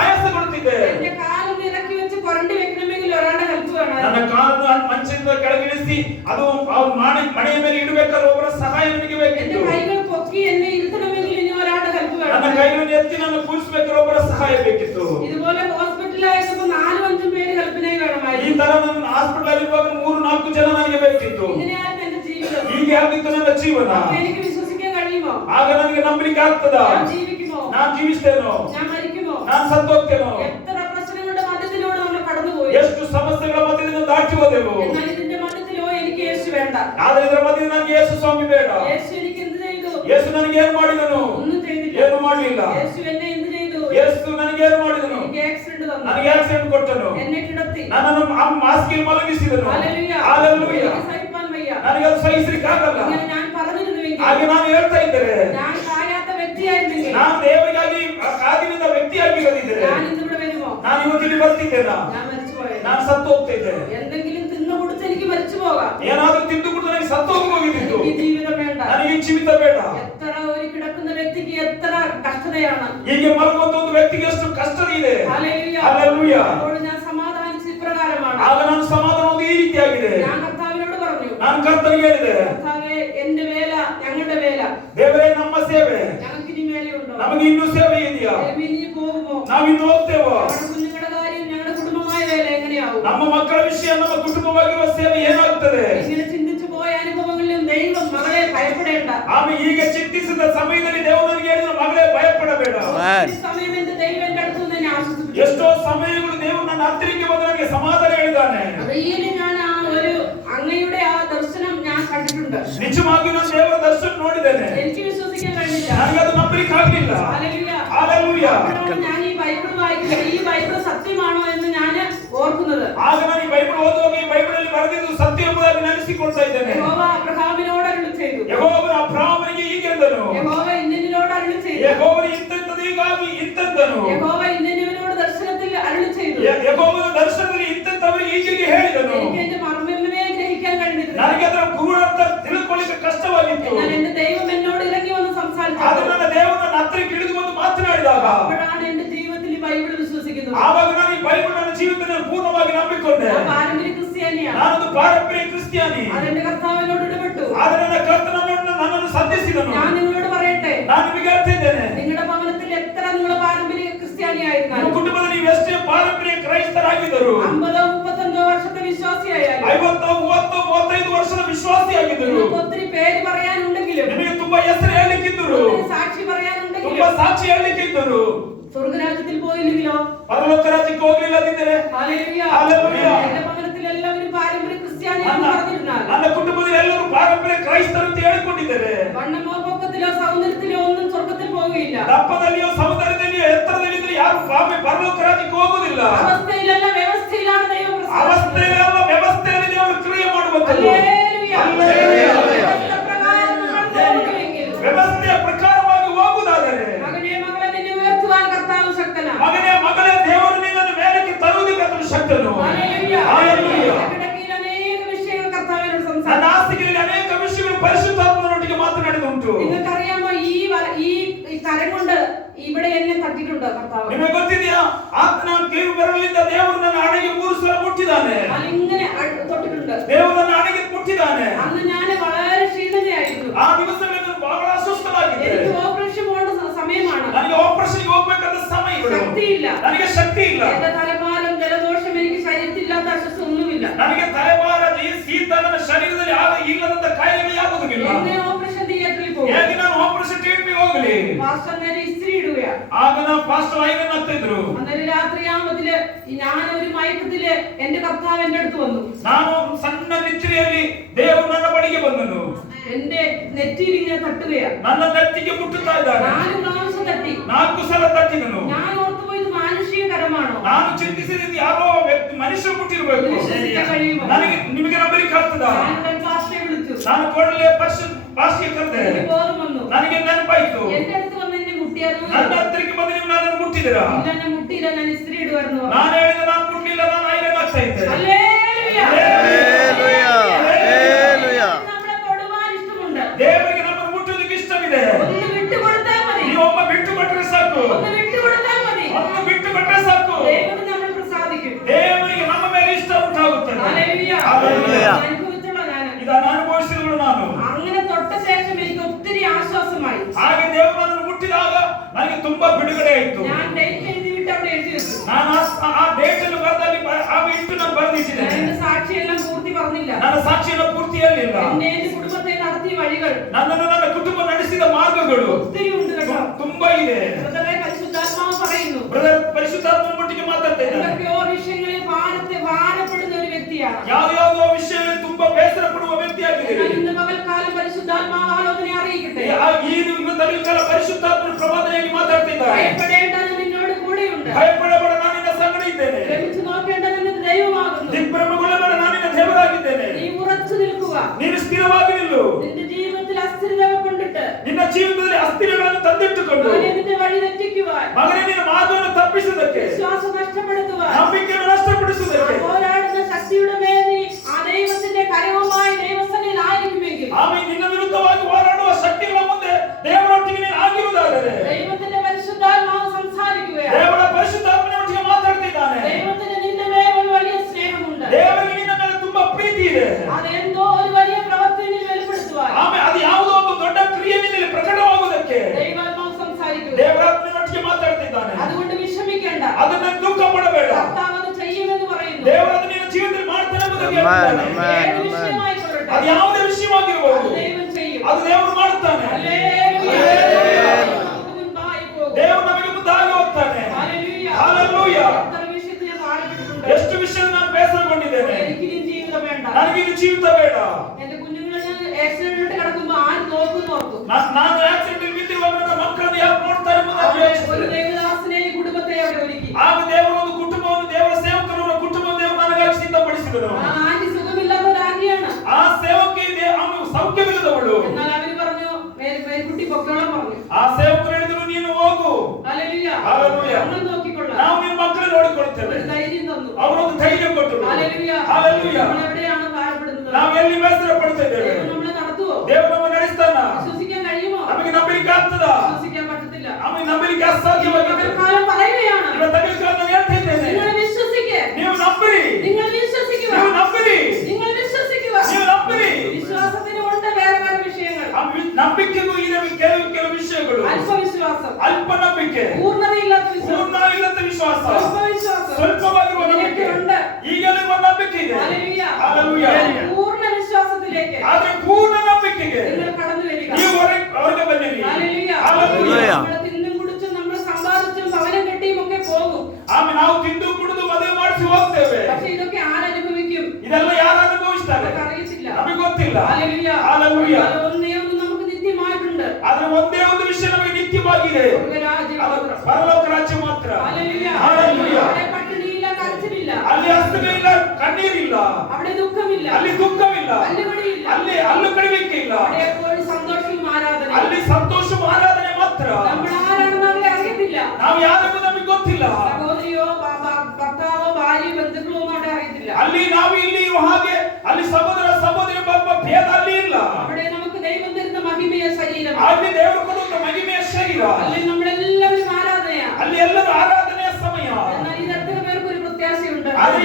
ಆಯಾಸಗೊಳ್ಳುತ್ತಿದ್ದೆ. എന്റെ കാലൊന്ന് ഇറക്കി വെച്ച് കൊരണ്ടി വെക്കണമെങ്കിൽ ഒരാളുടെ ഹെൽപ്പ് വേണം. ನನ್ನ ಕಾಲನ್ನು ಮಂಚದಿಂದ ಕೆಳಗಿಳಿಸಿ ಅದು ಮನೆಯ ಮೇಲೆ ಇಡಬೇಕಾದ್ರೆ ಒಬ್ಬರ ಸಹಾಯ ನನಗೆ എന്റെ ಬೇಕಿತ್ತು. കൈകൾ പൊക്കി എന്നെ ഇരുത്തണമെങ്കിൽ ഇനി ഒരാളുടെ ഹെൽപ്പ് ನನ್ನ വേണം. ಕೈಯನ್ನು ಎತ್ತಿ ನನ್ನ ಕೂರಿಸಬೇಕಾದ್ರೆ ಒಬ್ಬರ ಸಹಾಯ ಬೇಕಿತ್ತು. ഇതുപോലെ ഹോസ്പിറ്റലായപ്പോ 4-5 പേര് ഹെൽപ്പിനായി ಈ വേണമായിരുന്നു. ತರ ನನ್ನ ಹಾಸ್ಪಿಟಲ್ ಅಲ್ಲಿ ಇರುವಾಗ 3-4 ಜನ ನನಗೆ ಬೇಕಿತ್ತು. ഇങ്ങനെയായിരുന്നു എന്റെ ജീവിതം. ಹೀಗೆ ಆಗಿತ್ತು ನನ್ನ ಜೀವನ. എനിക്ക് വിശ്വസിക്കാൻ കഴിയുമോ? ಆಗ ನನಗೆ ನಂಬಲಿಕ್ಕೆ ಆಗ್ತದ? ഞാൻ ജീവിക്കുമോ? ನಾನು ಜೀವಿಸ್ತೇನೋ? ഞാൻ മരിക്കുമോ? ನಾನು ಸತ್ತೋಗ್ತೇನೋ? എത്ര പ്രശ്നങ്ങളുടെ മധ്യത്തിലൂടെ നമ്മൾ കടന്നുപോയി. ಎಷ್ಟು ಸಮಸ್ಯೆಗಳ ಮಧ್ಯದಿಂದ ದಾಟಿ ಹೋದೆವು. എന്നാൽ ഇതിന്റെ മധ്യത്തിലോ എനിക്ക് യേശു വേണ്ട. ಆದ್ರೆ ಇದರ ಮಧ್ಯೆ ನನಗೆ ಯೇಸು ಸ್ವಾಮಿ ಬೇಡ. യേശു എനിക്ക് എന്ത് ചെയ്തു? ಯೇಸು ನನಗೆ ಏನು ಮಾಡಿದನು? ഒന്നും ചെയ്തില്ല. ಏನು ಮಾಡಲಿಲ್ಲ. യേശു എന്നെ എന്ത് ചെയ്തു? ಯೇಸು ನನಗೆ ಏನು ಮಾಡಿದನು? എനിക്ക് ആക്സിഡന്റ് തന്നു. ನನಗೆ ಆಕ್ಸಿಡೆಂಟ್ ಕೊಟ್ಟನು. എന്നെ കിടത്തി. ನನ್ನನ್ನು ಮಾಸ್ಕಿಲ್ ಮಲಗಿಸಿದನು. ഹല്ലേലൂയ. ಹಲ್ಲೆಲೂಯ. എനിക്ക് സഹിപ്പാൻ വയ്യ. ನನಗೆ ಅದು ಸಹಿಸಲಿಕ್ಕೆ ಆಗಲ್ಲ. ഇങ്ങനെ ഞാൻ പറഞ്ഞിരുന്നുവെങ്കിൽ, ಹಾಗೆ ನಾನು ಹೇಳ್ತಾ ಇದ್ದರೆ, ഞാൻ കായാത്ത വ്യക്തിയായിരുന്നെങ്കിൽ, ನಾನು ದೇವರಿಗಾಗಿ ಕಾದಿನಿಂದ ವ್ಯಕ್ತಿಯಾಗಿರದಿದ್ದರೆ ഞാൻ ഇന്നിവിടെ വരുമോ? ನಾನು ಇವತ್ತಿಗೆ ಬರ್ತಿದ್ದೇನ? ഞാൻ മരിച്ചുപോയത്. ನಾನು ಸತ್ತು ಹೋಗ್ತಿದ್ದೆ. എന്തെങ്കിലും തിന്നു കുടിച്ച് എനിക്ക് മരിച്ചു പോകാം. ಏನಾದ್ರೂ ತಿಂದು ಕೂಡ ನನಗೆ ಸತ್ತು ಹೋಗಿದ್ದಿತ್ತು. എനിക്ക് ജീവിതം വേണ്ട. ನನಗೆ ಈ ಜೀವಿತ ಬೇಡ. എത്ര ഒരു കിടക്കുന്ന വ്യക്തിക്ക് എത്ര കഷ്ടതയാണ്. ಹೀಗೆ ಮಲಗುವಂತ ಒಂದು ವ್ಯಕ್ತಿಗೆ ಎಷ್ಟು ಕಷ್ಟ ಇದೆ. ഹല്ലേലൂയ. ഹല്ലേലൂയ. അപ്പോൾ ഞാൻ സമാധാനിച്ച ഇപ്രകാരമാണ്. ಆಗ ನಾನು ಸಮಾಧಾನ ಒಂದು ಈ ರೀತಿಯಾಗಿದೆ. ഞാൻ കർത്താവിനോട് പറഞ്ഞു, ನಾನು ಕರ್ತನಿಗೆ ಹೇಳಿದೆ, കർത്താവേ, എന്റെ വേല, ഞങ്ങളുടെ വേല, ದೇವರೇ ನಮ್ಮ ಸೇವೆ, ഞങ്ങൾക്ക് ഇനി വേലയുണ്ടോ? ನಮಗೆ ಇನ್ನೂ ಸೇವೆ ಇದೆಯಾ? ഇനി പോകുമോ? ನಾವಿನ್ನು ಹೋಗ್ತೇವೋ? ഞങ്ങളുടെ കുഞ്ഞുങ്ങളുടെ കാര്യം, ഞങ്ങളുടെ കുടുംബമായ വേല എങ്ങനെയാവും? ನಮ್ಮ ಮಕ್ಕಳ ವಿಷಯ, ನಮ್ಮ ಕುಟುಂಬವಾಗಿರುವ ಸೇವೆ ಏನಾಗ್ತದೆ? ഇങ്ങനെ ചിന്തിച്ചു പോയ അനുഭവങ്ങളിലും ദൈവം മകളെ ഭയപ്പെടേണ്ട. ಆಮೇಲೆ ಈಗ ಚಿಂತಿಸಿದ ಸಮಯದಲ್ಲಿ ದೇವರಿಗೆ ಹೇಳಿದ ಮಗಳೇ ಭಯಪಡಬೇಡ. ಆಮೆನ್. ഈ സമയം എന്റെ ദൈവം എന്റെ അടുത്ത് നിന്ന് എന്നെ ആശ്വസിപ്പിച്ചു. ಎಷ್ಟೋ ಸಮಯಗಳು ದೇವರು ನನ್ನ ಹತ್ತಿರಕ್ಕೆ ಬಂದು ನನಗೆ ಸಮಾಧಾನ ಹೇಳಿದ್ದಾನೆ. റിയലി ഞാൻ ആ ഒരു അങ്ങയുടെ ആ ദർശനം ഞാൻ കണ്ടിട്ടുണ്ട്. ನಿಜವಾಗಿ ನಾನು ದೇವರ ದರ್ಶನ ನೋಡಿದ್ದೇನೆ. എനിക്ക് വിശ്വസിക്കാൻ കഴിഞ്ഞില്ല. ನನಗೆ ಅದು ನಂಬಲಿಕ್ಕೆ ಆಗಲಿಲ್ಲ. ഹല്ലേലൂയ. ಹಲ್ಲೆಲೂಯ. അപ്പോഴാണ് ഞാൻ ഈ ബൈബിൾ വായിക്കുന്നത്, ഈ ബൈബിൾ സത്യമാണോ എന്ന് ഞാൻ ഓർക്കുന്നത്. ಆಗ ನಾನು ಈ ಬೈಬಲ್ ಓದುವಾಗ ಈ ಬೈಬಲ್ ಅಲ್ಲಿ ಬರೆದಿದ್ದು ಸತ್ಯ ಎಂಬುದಾಗಿ ನೆನೆಸಿಕೊಳ್ತಾ ಇದ್ದೇನೆ. യഹോവ അബ്രഹാമിനോട് അരുളി ചെയ്തു. ಯೆಹೋವನು ಅಬ್ರಹಾಮನಿಗೆ ಹೀಗೆ ಎಂದನು. യഹോവ ഇന്നനിലോട് അരുളി ചെയ്തു. ಯೆಹೋವನು ಹೇಳಿದನು. ಯೆಹೋವ ಇನ್ನಿನವನೋട് ദർശനത്തിൽ അരുളി ചെയ്തു. ಯೆಹೋವನ ದರ್ಶನದಲ್ಲಿ ಇಂಥವರಿಗೆ ಹೀಗೆ ಹೇಳಿದನು. എനിക്ക് അതിന്റെ മർമ്മമേ ഗ്രഹിക്കാൻ കഴിഞ്ഞിരുന്നില്ല. ನನಗೆ ಅದರ ಪೂರ್ಣಾರ್ಥ ತಿಳ್ಕೊಳ್ಳಿಕ್ಕೆ ಕಷ್ಟವಾಗಿತ್ತು. എന്നാൽ എന്റെ ദൈവം എന്നോട് ഇറങ്ങി വന്ന് സംസാരിച്ചു. ಆದ್ರೆ ನನ್ನ ದೇವರು ನನ್ನ ಹತ್ತಿರಕ್ಕೆ ಇಳಿದು ಬಂದು ಮಾತನಾಡಿದಾಗ അപ്പോഴാണ് എന്റെ ജീവിതത്തിൽ ഈ ബൈബിൾ വിശ്വസിക്കുന്നത്. ಆವಾಗ ನಾನು ಈ ಬೈಬಲ್ ನನ್ನ ಜೀವಿತದಲ್ಲಿ ಪೂರ್ಣವಾಗಿ ನಂಬಿಕೊಂಡೆ. ഞാൻ പാരമ്പര്യ ക്രിസ്ത്യാനിയാണ്. ನಾನೊಂದು ಪಾರಂಪರ್ಯ ಕ್ರಿಸ್ಟಿಯಾನಿ. അതെന്റെ കർത്താവിനോട് ഇടപെട്ടു. ಆದ್ರೆ ನನ್ನ ಕರ್ತನನ್ನು ನನ್ನನ್ನು ಸಂಧಿಸಿದನು. ഞാൻ നിങ്ങളോട് പറയട്ടെ, ನಾನು ನಿಮಗೆ ಹೇಳ್ತಿದ್ದೇನೆ, നിങ്ങളുടെ ഭവനത്തിൽ എത്ര നിങ്ങൾ പാരമ്പര്യ ക്രിസ്ത്യാനി ನಿಮ್ಮ ആയിരുന്നാലും, ಕುಟುಂಬದಲ್ಲಿ ನೀವು ಎಷ್ಟೇ ಪಾರಂಪರ್ಯ ಕ್ರೈಸ್ತರಾಗಿದ್ದರು, 50-35 വർഷത്തെ വിശ്വാസിയായാലും, 50-30-35 ವರ್ಷದ ವಿಶ್ವಾಸಿಯಾಗಿದ್ದರು, നിങ്ങൾക്ക് ഒത്തിരി പേര് പറയാനുണ്ടെങ്കിലും, ನಿಮಗೆ ತುಂಬಾ ಹೆಸರು ಹೇಳಲಿಕ್ಕಿದ್ದರು, ഒത്തിരി സാക്ഷി പറയാനുണ്ടെങ്കിലും, ತುಂಬಾ ಸಾಕ್ಷಿ ಹೇಳಲಿಕ್ಕಿದ್ದರು, സ്വർഗ്ഗരാജ്യത്തിൽ പോയില്ലെങ്കിലോ, ಪರಲೋಕ ರಾಜ್ಯಕ್ಕೆ ಹೋಗಲಿಲ್ಲದಿದ್ದರೆ, ഹല്ലേലൂയ, ഹല്ലേലൂയ, എന്റെ ഭവനത്തിൽ എല്ലാവരും പാരമ്പര്യ ക്രിസ്ത്യാനിയാണെന്ന് പറഞ്ഞിരുന്നാൽ, ನನ್ನ ಕುಟುಂಬದಲ್ಲಿ ಎಲ್ಲರೂ ಪಾರಂಪರ್ಯ ಕ್ರೈಸ್ತರು ಅಂತ ಹೇಳಿಕೊಂಡಿದ್ದಾರೆ, വണ്ണമോ പൊക്കത്തിലോ സൗന്ദര്യത്തിലോ ഒന്നും സ്വർഗ്ഗത്തിൽ പോവുകയില്ല. ದಪ್ಪದಲ್ಲಿಯೋ ಸೌಂದರ್ಯದಲ್ಲಿಯೋ ಎತ್ತರದಲ್ಲಿದ್ದರೆ ಯಾರು ಪರಲೋಕ ರಾಜ್ಯಕ್ಕೆ ಹೋಗುವುದಿಲ್ಲ. അവസ്ഥയിലല്ല വ്യവസ്ഥയിലാണ് ദൈവം പ്രസാദിക്കുന്നത്. ಅವಸ್ಥೆಯಲ್ಲ ವ್ಯವಸ್ಥೆಯಲ್ಲಿ ದೇವರು ಕ್ರಿಯೆ ಮಾಡುವಂತದ್ದು. ഹല്ലേലൂയ. ഹല്ലേലൂയ. വ്യവസ്ഥ പ്രകാരം നമ്മൾ പോകുന്നുവെങ്കിൽ, ವ್ಯವಸ್ಥೆಯ ಪ್ರಕಾರವಾಗಿ ಹೋಗುವುದಾದರೆ, മകനെ മകളെ നിന്നെ ഉയർത്തുവാൻ കർത്താവ് ശക്തനാണ്. ಮಗನೇ ಮಗಳೇ ದೇವರು ನಿನ್ನನ್ನು ಮೇಲಕ್ಕೆ ತರುವುದಕ್ಕೆ ಆತನು ಶಕ್ತನು. ഹല്ലേലൂയ. ഹല്ലേലൂയ. കിടക്കയിൽ അനേക വിഷയങ്ങൾ കർത്താവിനോട് ನನ್ನ സംസാരിച്ചു. ಆಸ್ತಿಗಳಲ್ಲಿ ಅನೇಕ ವಿಷಯಗಳು ಪರಿಶುದ್ಧಾತ್ಮನೊಟ್ಟಿಗೆ ಮಾತನಾಡಿದುಂಟು. നിങ്ങൾക്കറിയാമോ, ഈ കരം കൊണ്ട് ഇവിടെ എന്നെ തട്ടിട്ടുണ്ട് കർത്താവ്. ನಿಮಗೆ ಗೊತ್ತಿದೆಯಾ, ಆತನ ಕಿರು ಬೆರಳಿನಿಂದ ದೇವರು ನನ್ನ ಹಣೆಗೆ 3 ಸಲ ಮುಟ್ಟಿದ್ದಾನೆ. അതിങ്ങനെ തൊട്ടിട്ടുണ്ട്. ದೇವರು ನನ್ನ ಹಣೆಗೆ ಮುಟ್ಟಿದ್ದಾನೆ. അന്ന് ഞാൻ വളരെ ക്ഷീണിതയായിരുന്നു. ಆ ದಿವಸಗಳಲ್ಲಿ ನಾನು ಬಹಳ ಅಸ್ವಸ್ಥನಾಗಿದ್ದೆ. എനിക്ക് ഓപ്പറേഷൻ പോകേണ്ട സമയമാണ്. ನನಗೆ ಆಪರೇಷನ್ಗೆ ಹೋಗಬೇಕಾದ ಸಮಯಗಳು. ശക്തിയില്ല. ನನಗೆ ಶಕ್ತಿ ಇಲ್ಲ. എന്റെ തലഭാരം, ജലദോഷം, എനിക്ക് ശരീരത്തില്ലാത്ത അസ്വസ്ഥ ഒന്നുമില്ല. ನನಗೆ ತಲೆಭಾರ, ಶೀತ, ನನ್ನ ಶರೀರದಲ್ಲಿ ಇಲ್ಲದಂತ ಕಾಯಿಲೆಗಳು ಯಾವುದೂ ಇಲ್ಲ. എന്നെ ഓപ്പറേഷൻ തിയേറ്ററിൽ പോകും. ಹೇಗೆ ನಾನು ಆಪರೇಷನ್ ಥಿಯೇಟರ್ಗೆ ಹೋಗಲಿ? പാസ്റ്റർ നേരെ ഇസ്ത്രി ഇടുകയാ. ಆಗ ನಾವು ಪಾಸ್ಟರ್ ಐರನ್ ಆಗ್ತಿದ್ರು. അന്നേരം രാത്രിയാകുമ്പത്തില് ഞാൻ ഒരു മയക്കത്തില് എന്റെ കർത്താവ് എന്റെ അടുത്ത് വന്നു. ನಾನು ಸಣ್ಣ ನಿದ್ರೆಯಲ್ಲಿ ದೇವರು ನನ್ನ ಬಳಿಗೆ ಬಂದನು. എന്റെ നെറ്റിയിൽ ഇങ്ങനെ തട്ടുകയാ. ನನ್ನ ನೆತ್ತಿಗೆ ಮುಟ್ಟುತ್ತಾ ಇದ್ದಾನೆ. 4 പ്രാവശ്യം തട്ടി. 4 ಸಲ ತಟ್ಟಿದನು. ഞാൻ ഓർത്തുപോയി, ഇത് മാനുഷിക കരമാണോ? ನಾನು ಚಿಂತಿಸಿದ್ದು ಯಾರೋ ವ್ಯಕ್ತಿ ಮನುಷ್ಯರು ಮುಟ್ಟಿರಬೇಕು. ನನಗೆ ನಿಮಗೆ ನಂಬಲಿಕ್ಕೆ ಆಗ್ತದಾ? ഞാൻ പാസ്റ്ററെ വിളിച്ചു. ನಾನು ಕೂಡಲೇ ಪಾಸ್ಟರ್ಗೆ ಕರೆದೆ. എനിക്ക് ബോധം വന്നു. ನನಗೆ ನೆನಪಾಯಿತು. എന്റെ അടുത്ത് വന്ന് എന്നെ മുട്ടിയായിരുന്നു. ನನ್ನ ಹತ್ತಿರಕ್ಕೆ ಬಂದು ನೀವು ನನ್ನನ್ನು ಮುಟ್ಟಿದ್ದೀರಾ? ഇല്ല, ഞാൻ മുട്ടിയില്ല, ഞാൻ ഇസ്ത്രി ഇടുവായിരുന്നു. ನಾನು ಹೇಳಿದ ನಾನು ಮುಟ್ಟಿಲ್ಲ, ನಾನು ಐರನ್ ಆಗ್ತಾ ಇದ್ದೆ. ഹല്ലേലൂയ. ഹല്ലേലൂയ. ഹല്ലേലൂയ. നമ്മളെ തൊടുവാൻ ഇഷ്ടമുണ്ട്. ದೇವರಿಗೆ ನಮ್ಮನ್ನು ಮುಟ್ಟುವುದಕ್ಕೆ ಇಷ್ಟವಿದೆ. ഒന്ന് വിട്ടുകൊടുത്താൽ മതി. ನೀವು ಒಮ್ಮೆ ಬಿಟ್ಟು ಕೊಟ್ಟರೆ ಸಾಕು. ഒന്ന് വിട്ടുകൊടുത്താൽ മതി. ಒಮ್ಮೆ ಬಿಟ್ಟು ಕೊಟ್ಟರೆ ಸಾಕು. ദൈവത്തിന് നമ്മൾ പ്രസാദിക്കും. ದೇವರಿಗೆ ನಮ್ಮ ಮೇಲೆ ಇಷ್ಟ ಉಂಟಾಗುತ್ತದೆ. ഹല്ലേലൂയ. ഹല്ലേലൂയ. അനുഭവിച്ചുള്ള ഞാൻ ಇದನ್ನು ಅನುಭವಿಸಿದವಳು ನಾನು. അങ്ങനെ തൊട്ട ശേഷം എനിക്ക് ഒത്തിരി ആശ്വാസമായി. ಹಾಗೆ ದೇವರು ನನ್ನನ್ನು ಮುಟ್ಟಿದಾಗ ನನಗೆ ತುಂಬಾ ಬಿಡುಗಡೆ ಆಯಿತು. ഞാൻ ഡേറ്റ് എഴുതി വിട്ട് അവിടെ എഴുതി വെച്ചു. ನಾನು ಆ ಡೇಟ್ ಅನ್ನು ಬರೆದಲ್ಲಿ ಇಟ್ಟು ನಾನು ಬರೆದಿದ್ದೇನೆ. ഞാൻ എന്റെ സാക്ഷിയെല്ലാം പൂർത്തി പറഞ്ഞില്ല. ನನ್ನ ಸಾಕ್ಷಿಯನ್ನು ಪೂರ್ತಿ ಹೇಳಲಿಲ್ಲ. എന്നെ എന്റെ കുടുംബത്തെ നടത്തിയ വഴികൾ ನನ್ನನ್ನು ನನ್ನ ಕುಟುಂಬ ನಡೆಸಿದ ಮಾರ್ಗಗಳು ഒത്തിരി ഉണ്ട് കേട്ടോ. ತುಂಬಾ ಇದೆ. ബ്രദറെ, പരിശുദ്ധാത്മാവ് പറയുന്നു, ಬ್ರದರ್, ಪರಿಶುದ್ಧಾತ್ಮನ ಒಟ್ಟಿಗೆ ಮಾತಾಡ್ತಾ ಇದ್ದಾರೆ. എന്തൊക്കെയോ വിഷയങ്ങളിൽ ഭാരപ്പെടുന്ന ഒരു വ്യക്തിയാണ്. ಯಾವ್ಯಾವುದೋ ವಿಷಯಗಳಲ್ಲಿ ತುಂಬಾ ಬೇಸರ ಪಡುವ ವ್ಯಕ್ತಿಯಾಗಿದೆ. എന്നാൽ ഇന്ന് പകൽക്കാലം പരിശുദ്ധാത്മാവ് ആലോചന അറിയിക്കട്ടെ. ಈ ಕಾಲ ಪರಿಶುದ್ಧಾತ್ಮನ ಪ್ರವಾದನೆಯಲ್ಲಿ ಮಾತಾಡ್ತಿದ್ದಾರೆ. ഭയപ്പെടേണ്ട, ഞാൻ നിന്നോട് കൂടെയുണ്ട്. ಭಯಪಡಬೇಡ, ನಾನು ನಿನ್ನ ಸಂಗಡ ಇದ್ದೇನೆ. ഭ്രമിച്ചു നോക്കേണ്ട, നിന്റെ ദൈവമാകുന്നു. ದಿಗ್ಭ್ರಮೆಗೊಳ್ಳಬೇಡ, ನಾನು ನಿನ್ನ ದೇವರಾಗಿದ್ದೇನೆ. നീ ഉറച്ചു നിൽക്കുക. ನೀನು ಸ್ಥಿರವಾಗಿ ನಿಲ್ಲು. നിന്റെ ജീവിതത്തിൽ അസ്ഥിരത കൊണ്ടിട്ട് ನಿನ್ನ ಜೀವನದಲ್ಲಿ ಅಸ್ಥಿರಗಳನ್ನು ತಂದಿಟ್ಟುಕೊಂಡು മകനെ നിന്റെ വഴി തെറ്റിക്കുവാൻ, ಮಗನೇ ನಿನ್ನ ಮಾರ್ಗವನ್ನು ತಪ್ಪಿಸುವುದಕ್ಕೆ, വിശ്വാസം നഷ്ടപ്പെടുത്തുവാൻ, ನಂಬಿಕೆಯನ್ನು ನಷ್ಟಪಡಿಸುವುದಕ್ಕೆ, പോരാടുന്ന ശക്തിയുടെ മേൽ നീ ആ ദൈവത്തിന്റെ കരവുമായി ദൈവസന്നിധിയിൽ ആയിരിക്കുമെങ്കിൽ, ಆಮೇಲೆ ನಿನ್ನ ವಿರುದ್ಧವಾಗಿ ಹೋರಾಡುವ ಶಕ್ತಿಗಳ ಮುಂದೆ ದೇವರೊಟ್ಟಿಗೆ ನೀನು ಆಗಿರುವುದಾದರೆ, ദൈവത്തിന്റെ പരിശുദ്ധാത്മാവ് സംസാരിക്കുകയാണ്. ದೇವರ ಪರಿಶುದ್ಧಾತ್ಮನೊಟ್ಟಿಗೆ ಮಾತಾಡ್ತಿದ್ದಾನೆ. ദൈവത്തിന് നിന്റെ മേൽ ഒരു വലിയ സ്നേഹമുണ്ട്. ದೇವರಿಗೆ ನಿನ್ನ ಮೇಲೆ ತುಂಬಾ ಪ್ರೀತಿ ಇದೆ. അതെന്തോ ഒരു വലിയ പ്രവൃത്തിയിൽ വെളിപ്പെടുത്തുവാൻ ಆಮೇಲೆ ಅದು ಯಾವುದೋ ಒಂದು ದೊಡ್ಡ ಕ್ರಿಯೆಯಲ್ಲಿ ಪ್ರಕಟವಾಗುವುದಕ್ಕೆ ദൈവാത്മാവ് സംസാരിക്കുക. ದೇವರಾತ್ಮನೊಟ್ಟಿಗೆ ಮಾತಾಡ್ತಿದ್ದಾನೆ. അതുകൊണ്ട് വിഷമിക്കേണ്ട. ಅದನ್ನ ದುಃಖ ಪಡಬೇಡ. കർത്താവ് അത് ചെയ്യുമെന്ന് പറയുന്നു. ದೇವರನ್ನು ನಿನ್ನ ಜೀವನದಲ್ಲಿ ಮಾಡ್ತಾನೆ ಎಂಬುದಕ್ಕೆ ಆಮೆನ್, ಹೇಳ್ತಾನೆ. ಆಮೆನ್. ഏത് വിഷയമായിക്കൊള്ളട്ടെ, ಅದು ಯಾವುದೇ ವಿಷಯವಾಗಿರಬಹುದು, അത് ദൈവം ചെയ്യും. ಅದು ದೇವರು ಮಾಡುತ್ತಾನೆ. ഹല്ലേലൂയ. ഹല്ലേലൂയ. നമുക്ക് മുൻപായി പോകും. ದೇವರು ನಮಗೆ ಮುಂದಾಗಿ ಹೋಗ್ತಾನೆ. ഹല്ലേലൂയ. ഹല്ലേലൂയ. എത്ര വിഷയത്തിൽ ഞാൻ ഭാരപ്പെട്ടിട്ടുണ്ട്. ಎಷ್ಟು ವಿಷಯ ನಾನು ಬೇಸರಗೊಂಡಿದ್ದೇನೆ. എനിക്കിനി ജീവിതം വേണ്ട. ನನಗಿದು ಜೀವಿತ ಬೇಡ. എന്റെ കുഞ്ഞുങ്ങളെ ഞാൻ ആക്സിഡന്റ് കിടക്കുമ്പോ ആര് നോക്കുന്നു ഓർത്തു. ನಾನು ಆಕ್ಸಿಡೆಂಟ್ ಬಿದ್ದಿರುವಾಗ ನನ್ನ ಮಕ್ಕಳನ್ನು ಯಾರು ನೋಡ್ತಾರೆ ಎಂಬುದನ್ನು അവിടെ ಯೋಚಿಸಿದೆ. ഒരു ദൈവദാസനെ ഈ കുടുംബത്തെ അവിടെ ഒരുക്കി. ಆಗ ದೇವರು ಒಂದು ಕುಟುಂಬವನ್ನು, ದೇವರ ಸೇವಕರು ಕುಟುಂಬವನ್ನು ದೇವರು ನನಗಾಗಿ ಸಿದ್ಧಪಡಿಸಿದರು. ആ ആന്റി സുഖമില്ലാത്ത ഒരു ആന്റിയാണ്. ಆ ಸೇವಕಿ ಅವನು ಸೌಖ್ಯವಿಲ್ಲದವಳು. എന്നാൽ അവര് പറഞ്ഞു, മേൽക്കുട്ടി പൊക്കോളം പറഞ്ഞു. ಆ ಸೇವಕರು ಹೇಳಿದರು, ನೀನು ಹೋಗು. ഹല്ലേലൂയ. ഹല്ലേലൂയ. ഞങ്ങൾ നോക്കിക്കൊള്ളാം. ನಾವು ನಿನ್ನ ಮಕ್ಕಳು ನೋಡಿಕೊಳ್ತೇವೆ. ഒരു ധൈര്യം തന്നു. ಅವರೊಂದು ಧೈರ್ಯ ಕೊಟ್ಟರು. ഹല്ലേലൂയ. ഹല്ലേലൂയ. നമ്മൾ എവിടെയാണ് ഭാരപ്പെടുന്നത്? ನಾವು ಎಲ್ಲಿ ಬೇಸರ ಪಡ್ತಿದ್ದೇವೆ? ദൈവം നമ്മളെ നടത്തുവോ? ದೇವರು ನಮ್ಮನ್ನು ನಡೆಸ್ತಾನ? വിശ്വസിക്കാൻ കഴിയുമോ? ನಮಗೆ ನಂಬಲಿಕ್ಕೆ ಆಗ್ತದಾ? വിശ്വസിക്കാൻ പറ്റത്തില്ല. ನಮಗೆ ನಂಬಲಿಕ್ಕೆ ಅಸಾಧ್ಯವಾಗಿದೆ. കാലം പറയുകയാണ്, ಇವತ್ತು ನಾನು ಹೇಳ್ತಿದ್ದೇನೆ, നിങ്ങൾ വിശ്വസിക്കുക, ನೀವು ನಂಬಿರಿ, നിങ്ങൾ വിശ്വസിക്കുക, ನೀವು ನಂಬಿರಿ, നിങ്ങൾ വിശ്വസിക്കുക. ನೀವು ನಂಬಿರಿ. വിശ്വാസത്തിന് ഉണ്ട് വേറെ വേറെ വിഷയങ്ങൾ. ನಂಬಿಕೆಗೂ ಇದೆ ಕೆಲವು ವಿಷಯಗಳು. അല്പവിശ്വാസം, ಅಲ್ಪ ನಂಬಿಕೆ, പൂർണ്ണതയില്ലാത്ത വിശ്വാസം, ಪೂರ್ಣ ಇಲ್ಲದ ವಿಶ್ವಾಸ, സ്വല്പവിശ്വാസം, ಸ್ವಲ್ಪವಾಗಿರುವ ನಂಬಿಕೆ, ഉണ്ട്. ಈಗಲೂ ನಂಬಿಕೆ ಇದೆ. ഹല്ലേലൂയ. ഹല്ലേലൂയ. പൂർണ്ണ വിശ്വാസത്തിലേക്ക് ಆದ್ರೆ ಪೂರ್ಣ ನಂಬಿಕೆಗೆ നിങ്ങൾ കടന്നു വരിക. ನೀವು ಹೊರಗೆ ಬನ್ನಿರಿ. ഹല്ലേലൂയ. ഹല്ലേലൂയ. നമ്മൾ തിന്നും കുടിച്ചും നമ്മൾ സമ്പാദിച്ചും ഭവനം കെട്ടിയും ഒക്കെ പോകും. ಆಮೇಲೆ ನಾವು ತಿಂದು ಕುಡಿದು ಮದುವೆ ಮಾಡಿಸಿ ಹೋಗ್ತೇವೆ. പക്ഷെ ഇതൊക്കെ ആരനുഭവിക്കും? ಇದೆಲ್ಲ ಯಾರು ಅನುಭವಿಸ್ತಾರೆ? നമുക്ക് അറിയത്തില്ല. ನಮಗೆ ಗೊತ್ತಿಲ್ಲ. ഹല്ലേലൂയ. ഹല്ലേലൂയ. അത് ഒന്നേ ഒന്ന് നമുക്ക് നിത്യമായിട്ടുണ്ട്. ಆದ್ರೆ ಒಂದೇ ಒಂದು ವಿಷಯ ನಮಗೆ ನಿತ್ಯವಾಗಿದೆ, സ്വർഗ്ഗരാജ്യം ಅದು മാത്രം. ಪರಲೋಕ ರಾಜ್ಯ ಮಾತ್ರ. ഹല്ലേലൂയ. ഹല്ലേലൂയ. അവിടെ പട്ടിണിയില്ല, കരച്ചിലില്ല, ಅಲ್ಲಿ ಹಸಿವಿಲ್ಲ, ಕಣ್ಣೀರಿಲ್ಲ, അവിടെ ദുഃഖമില്ല, ಅಲ್ಲಿ ದುಃಖವಿಲ್ಲ, അല്ലുകടിയില്ല, ಅಲ್ಲಿ ಹಲ್ಲು ಕಡಿಲಿಕ್ಕೆ ಇಲ್ಲ, അവിടെ എപ്പോഴും സന്തോഷവും ആരാധനയും. ಅಲ್ಲಿ ಸಂತೋಷ ಆರಾಧನೆ ಮಾತ್ರ. നമ്മൾ ആരാണെന്ന് അവരെ അറിയത്തില്ല. ನಾವು ಯಾರಿಗೂ ನಮಗೆ ಗೊತ್ತಿಲ್ಲ. സഹോദരിയോ ഭർത്താവോ ഭാര്യയോ ബന്ധുക്കളോ ഒന്നും അവിടെ അറിയത്തില്ല. ಅಲ್ಲಿ ನಾವು ಇಲ್ಲಿ ಇರುವ ಹಾಗೆ ಅಲ್ಲಿ ಸಹೋದರ ಸಹೋದರಿ ಭೇದ ಅಲ್ಲಿ ಇಲ್ಲ. അവിടെ നമുക്ക് ദൈവം തരുന്ന മഹിമയ ശരീരം, ಅಲ್ಲಿ ದೇವರು ಕೊಡುವಂತ ಮಹಿಮೆಯ ಶರೀರ, ಅಲ್ಲಿ നമ്മളെല്ലാവരും ആരാധനയാ. ಅಲ್ಲಿ ಎಲ್ಲರೂ ಆರಾಧನೆಯ ಸಮಯ. എന്നാൽ ഇത് എത്ര പേർക്ക് ഒരു പ്രത്യാശയുണ്ട്? ಆದ್ರೆ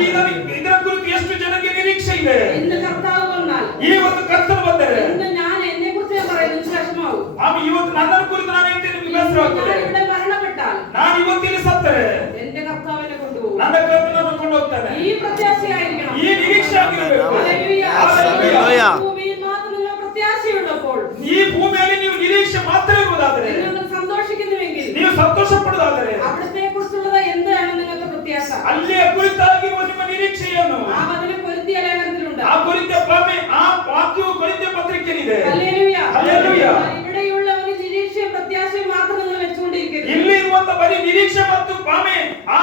ಇದರ ಕುರಿತು ಎಷ್ಟು ಜನಕ್ಕೆ ನಿರೀಕ್ಷೆ ಇದೆ? ഇന്ന് കർത്താവ് വന്നാൽ, ಈ ಒಂದು ಕರ್ತನು ಬಂದರೆ, ഇന്ന് ഞാൻ എന്നെ കുറിച്ച് ഞാൻ പറയുന്നത് വിശ്വാസമാവും. ಇವತ್ತು ನನ್ನನ್ನು ಕುರಿತು ನಾನು ಹೇಳ್ತೇನೆ, ನಿಮಗೆ ಬೇಸರವಾಗ್ತದೆ. ഞാൻ ഇവിടെ മരണപ്പെട്ടാൽ ನಾನು ಇವತ್ತಿಲ್ಲಿ ಸತ್ತರೆ എന്റെ കർത്താവിനെ കൊണ്ടുപോകും. ನನ್ನ ಕರ್ತನನ್ನು ಕೊಂಡು ಹೋಗ್ತಾನೆ. ഈ പ്രത്യാശയായിരിക്കണം, ಈ ನಿರೀಕ್ಷೆ ಆಗಿರಬೇಕು. ഹല്ലേലൂയ. ഹല്ലേലൂയ. ഭൂമിയിൽ മാത്രം നിങ്ങൾ പ്രത്യാശയുള്ളപ്പോൾ, ಈ ಭೂಮಿಯಲ್ಲಿ ನೀವು ನಿರೀಕ್ಷೆ ಮಾತ್ರ ಇರುವುದಾದರೆ, നിങ്ങൾ സന്തോഷിക്കുന്നുവെങ്കിൽ, ನೀವು ಸಂತೋಷ ಪಡುವುದಾದರೆ, അവിടത്തെ കുറിച്ചുള്ളത് എന്താണ് നിങ്ങൾക്ക് പ്രത്യാശ? ಅಲ್ಲಿಯ ಕುರಿತಾಗಿರುವ ನಿಮ್ಮ ನಿರೀಕ್ಷೆಯನ್ನು ആ വചനം കൊരിന്ത്യ ലേഖനത്തിലുണ്ട്. ಆ ಕುರಿತ ಆ ವಾಕ್ಯವು ಕೊರಿಂಥ್ಯ ಪತ್ರಿಕೆಯಲ್ಲಿದೆ. ഹല്ലേലൂയ. ഹല്ലേലൂയ. ഇവിടെയുള്ള ഒരു നിരീക്ഷയും പ്രത്യാശയും മാത്രം നിങ്ങൾ വെച്ചുകൊണ്ടിരിക്കരുത്. ಇಲ್ಲಿ ಇರುವಂತ ಬರೀ ನಿರೀಕ್ಷೆ ಮತ್ತು ಭಾಮೆ ಆ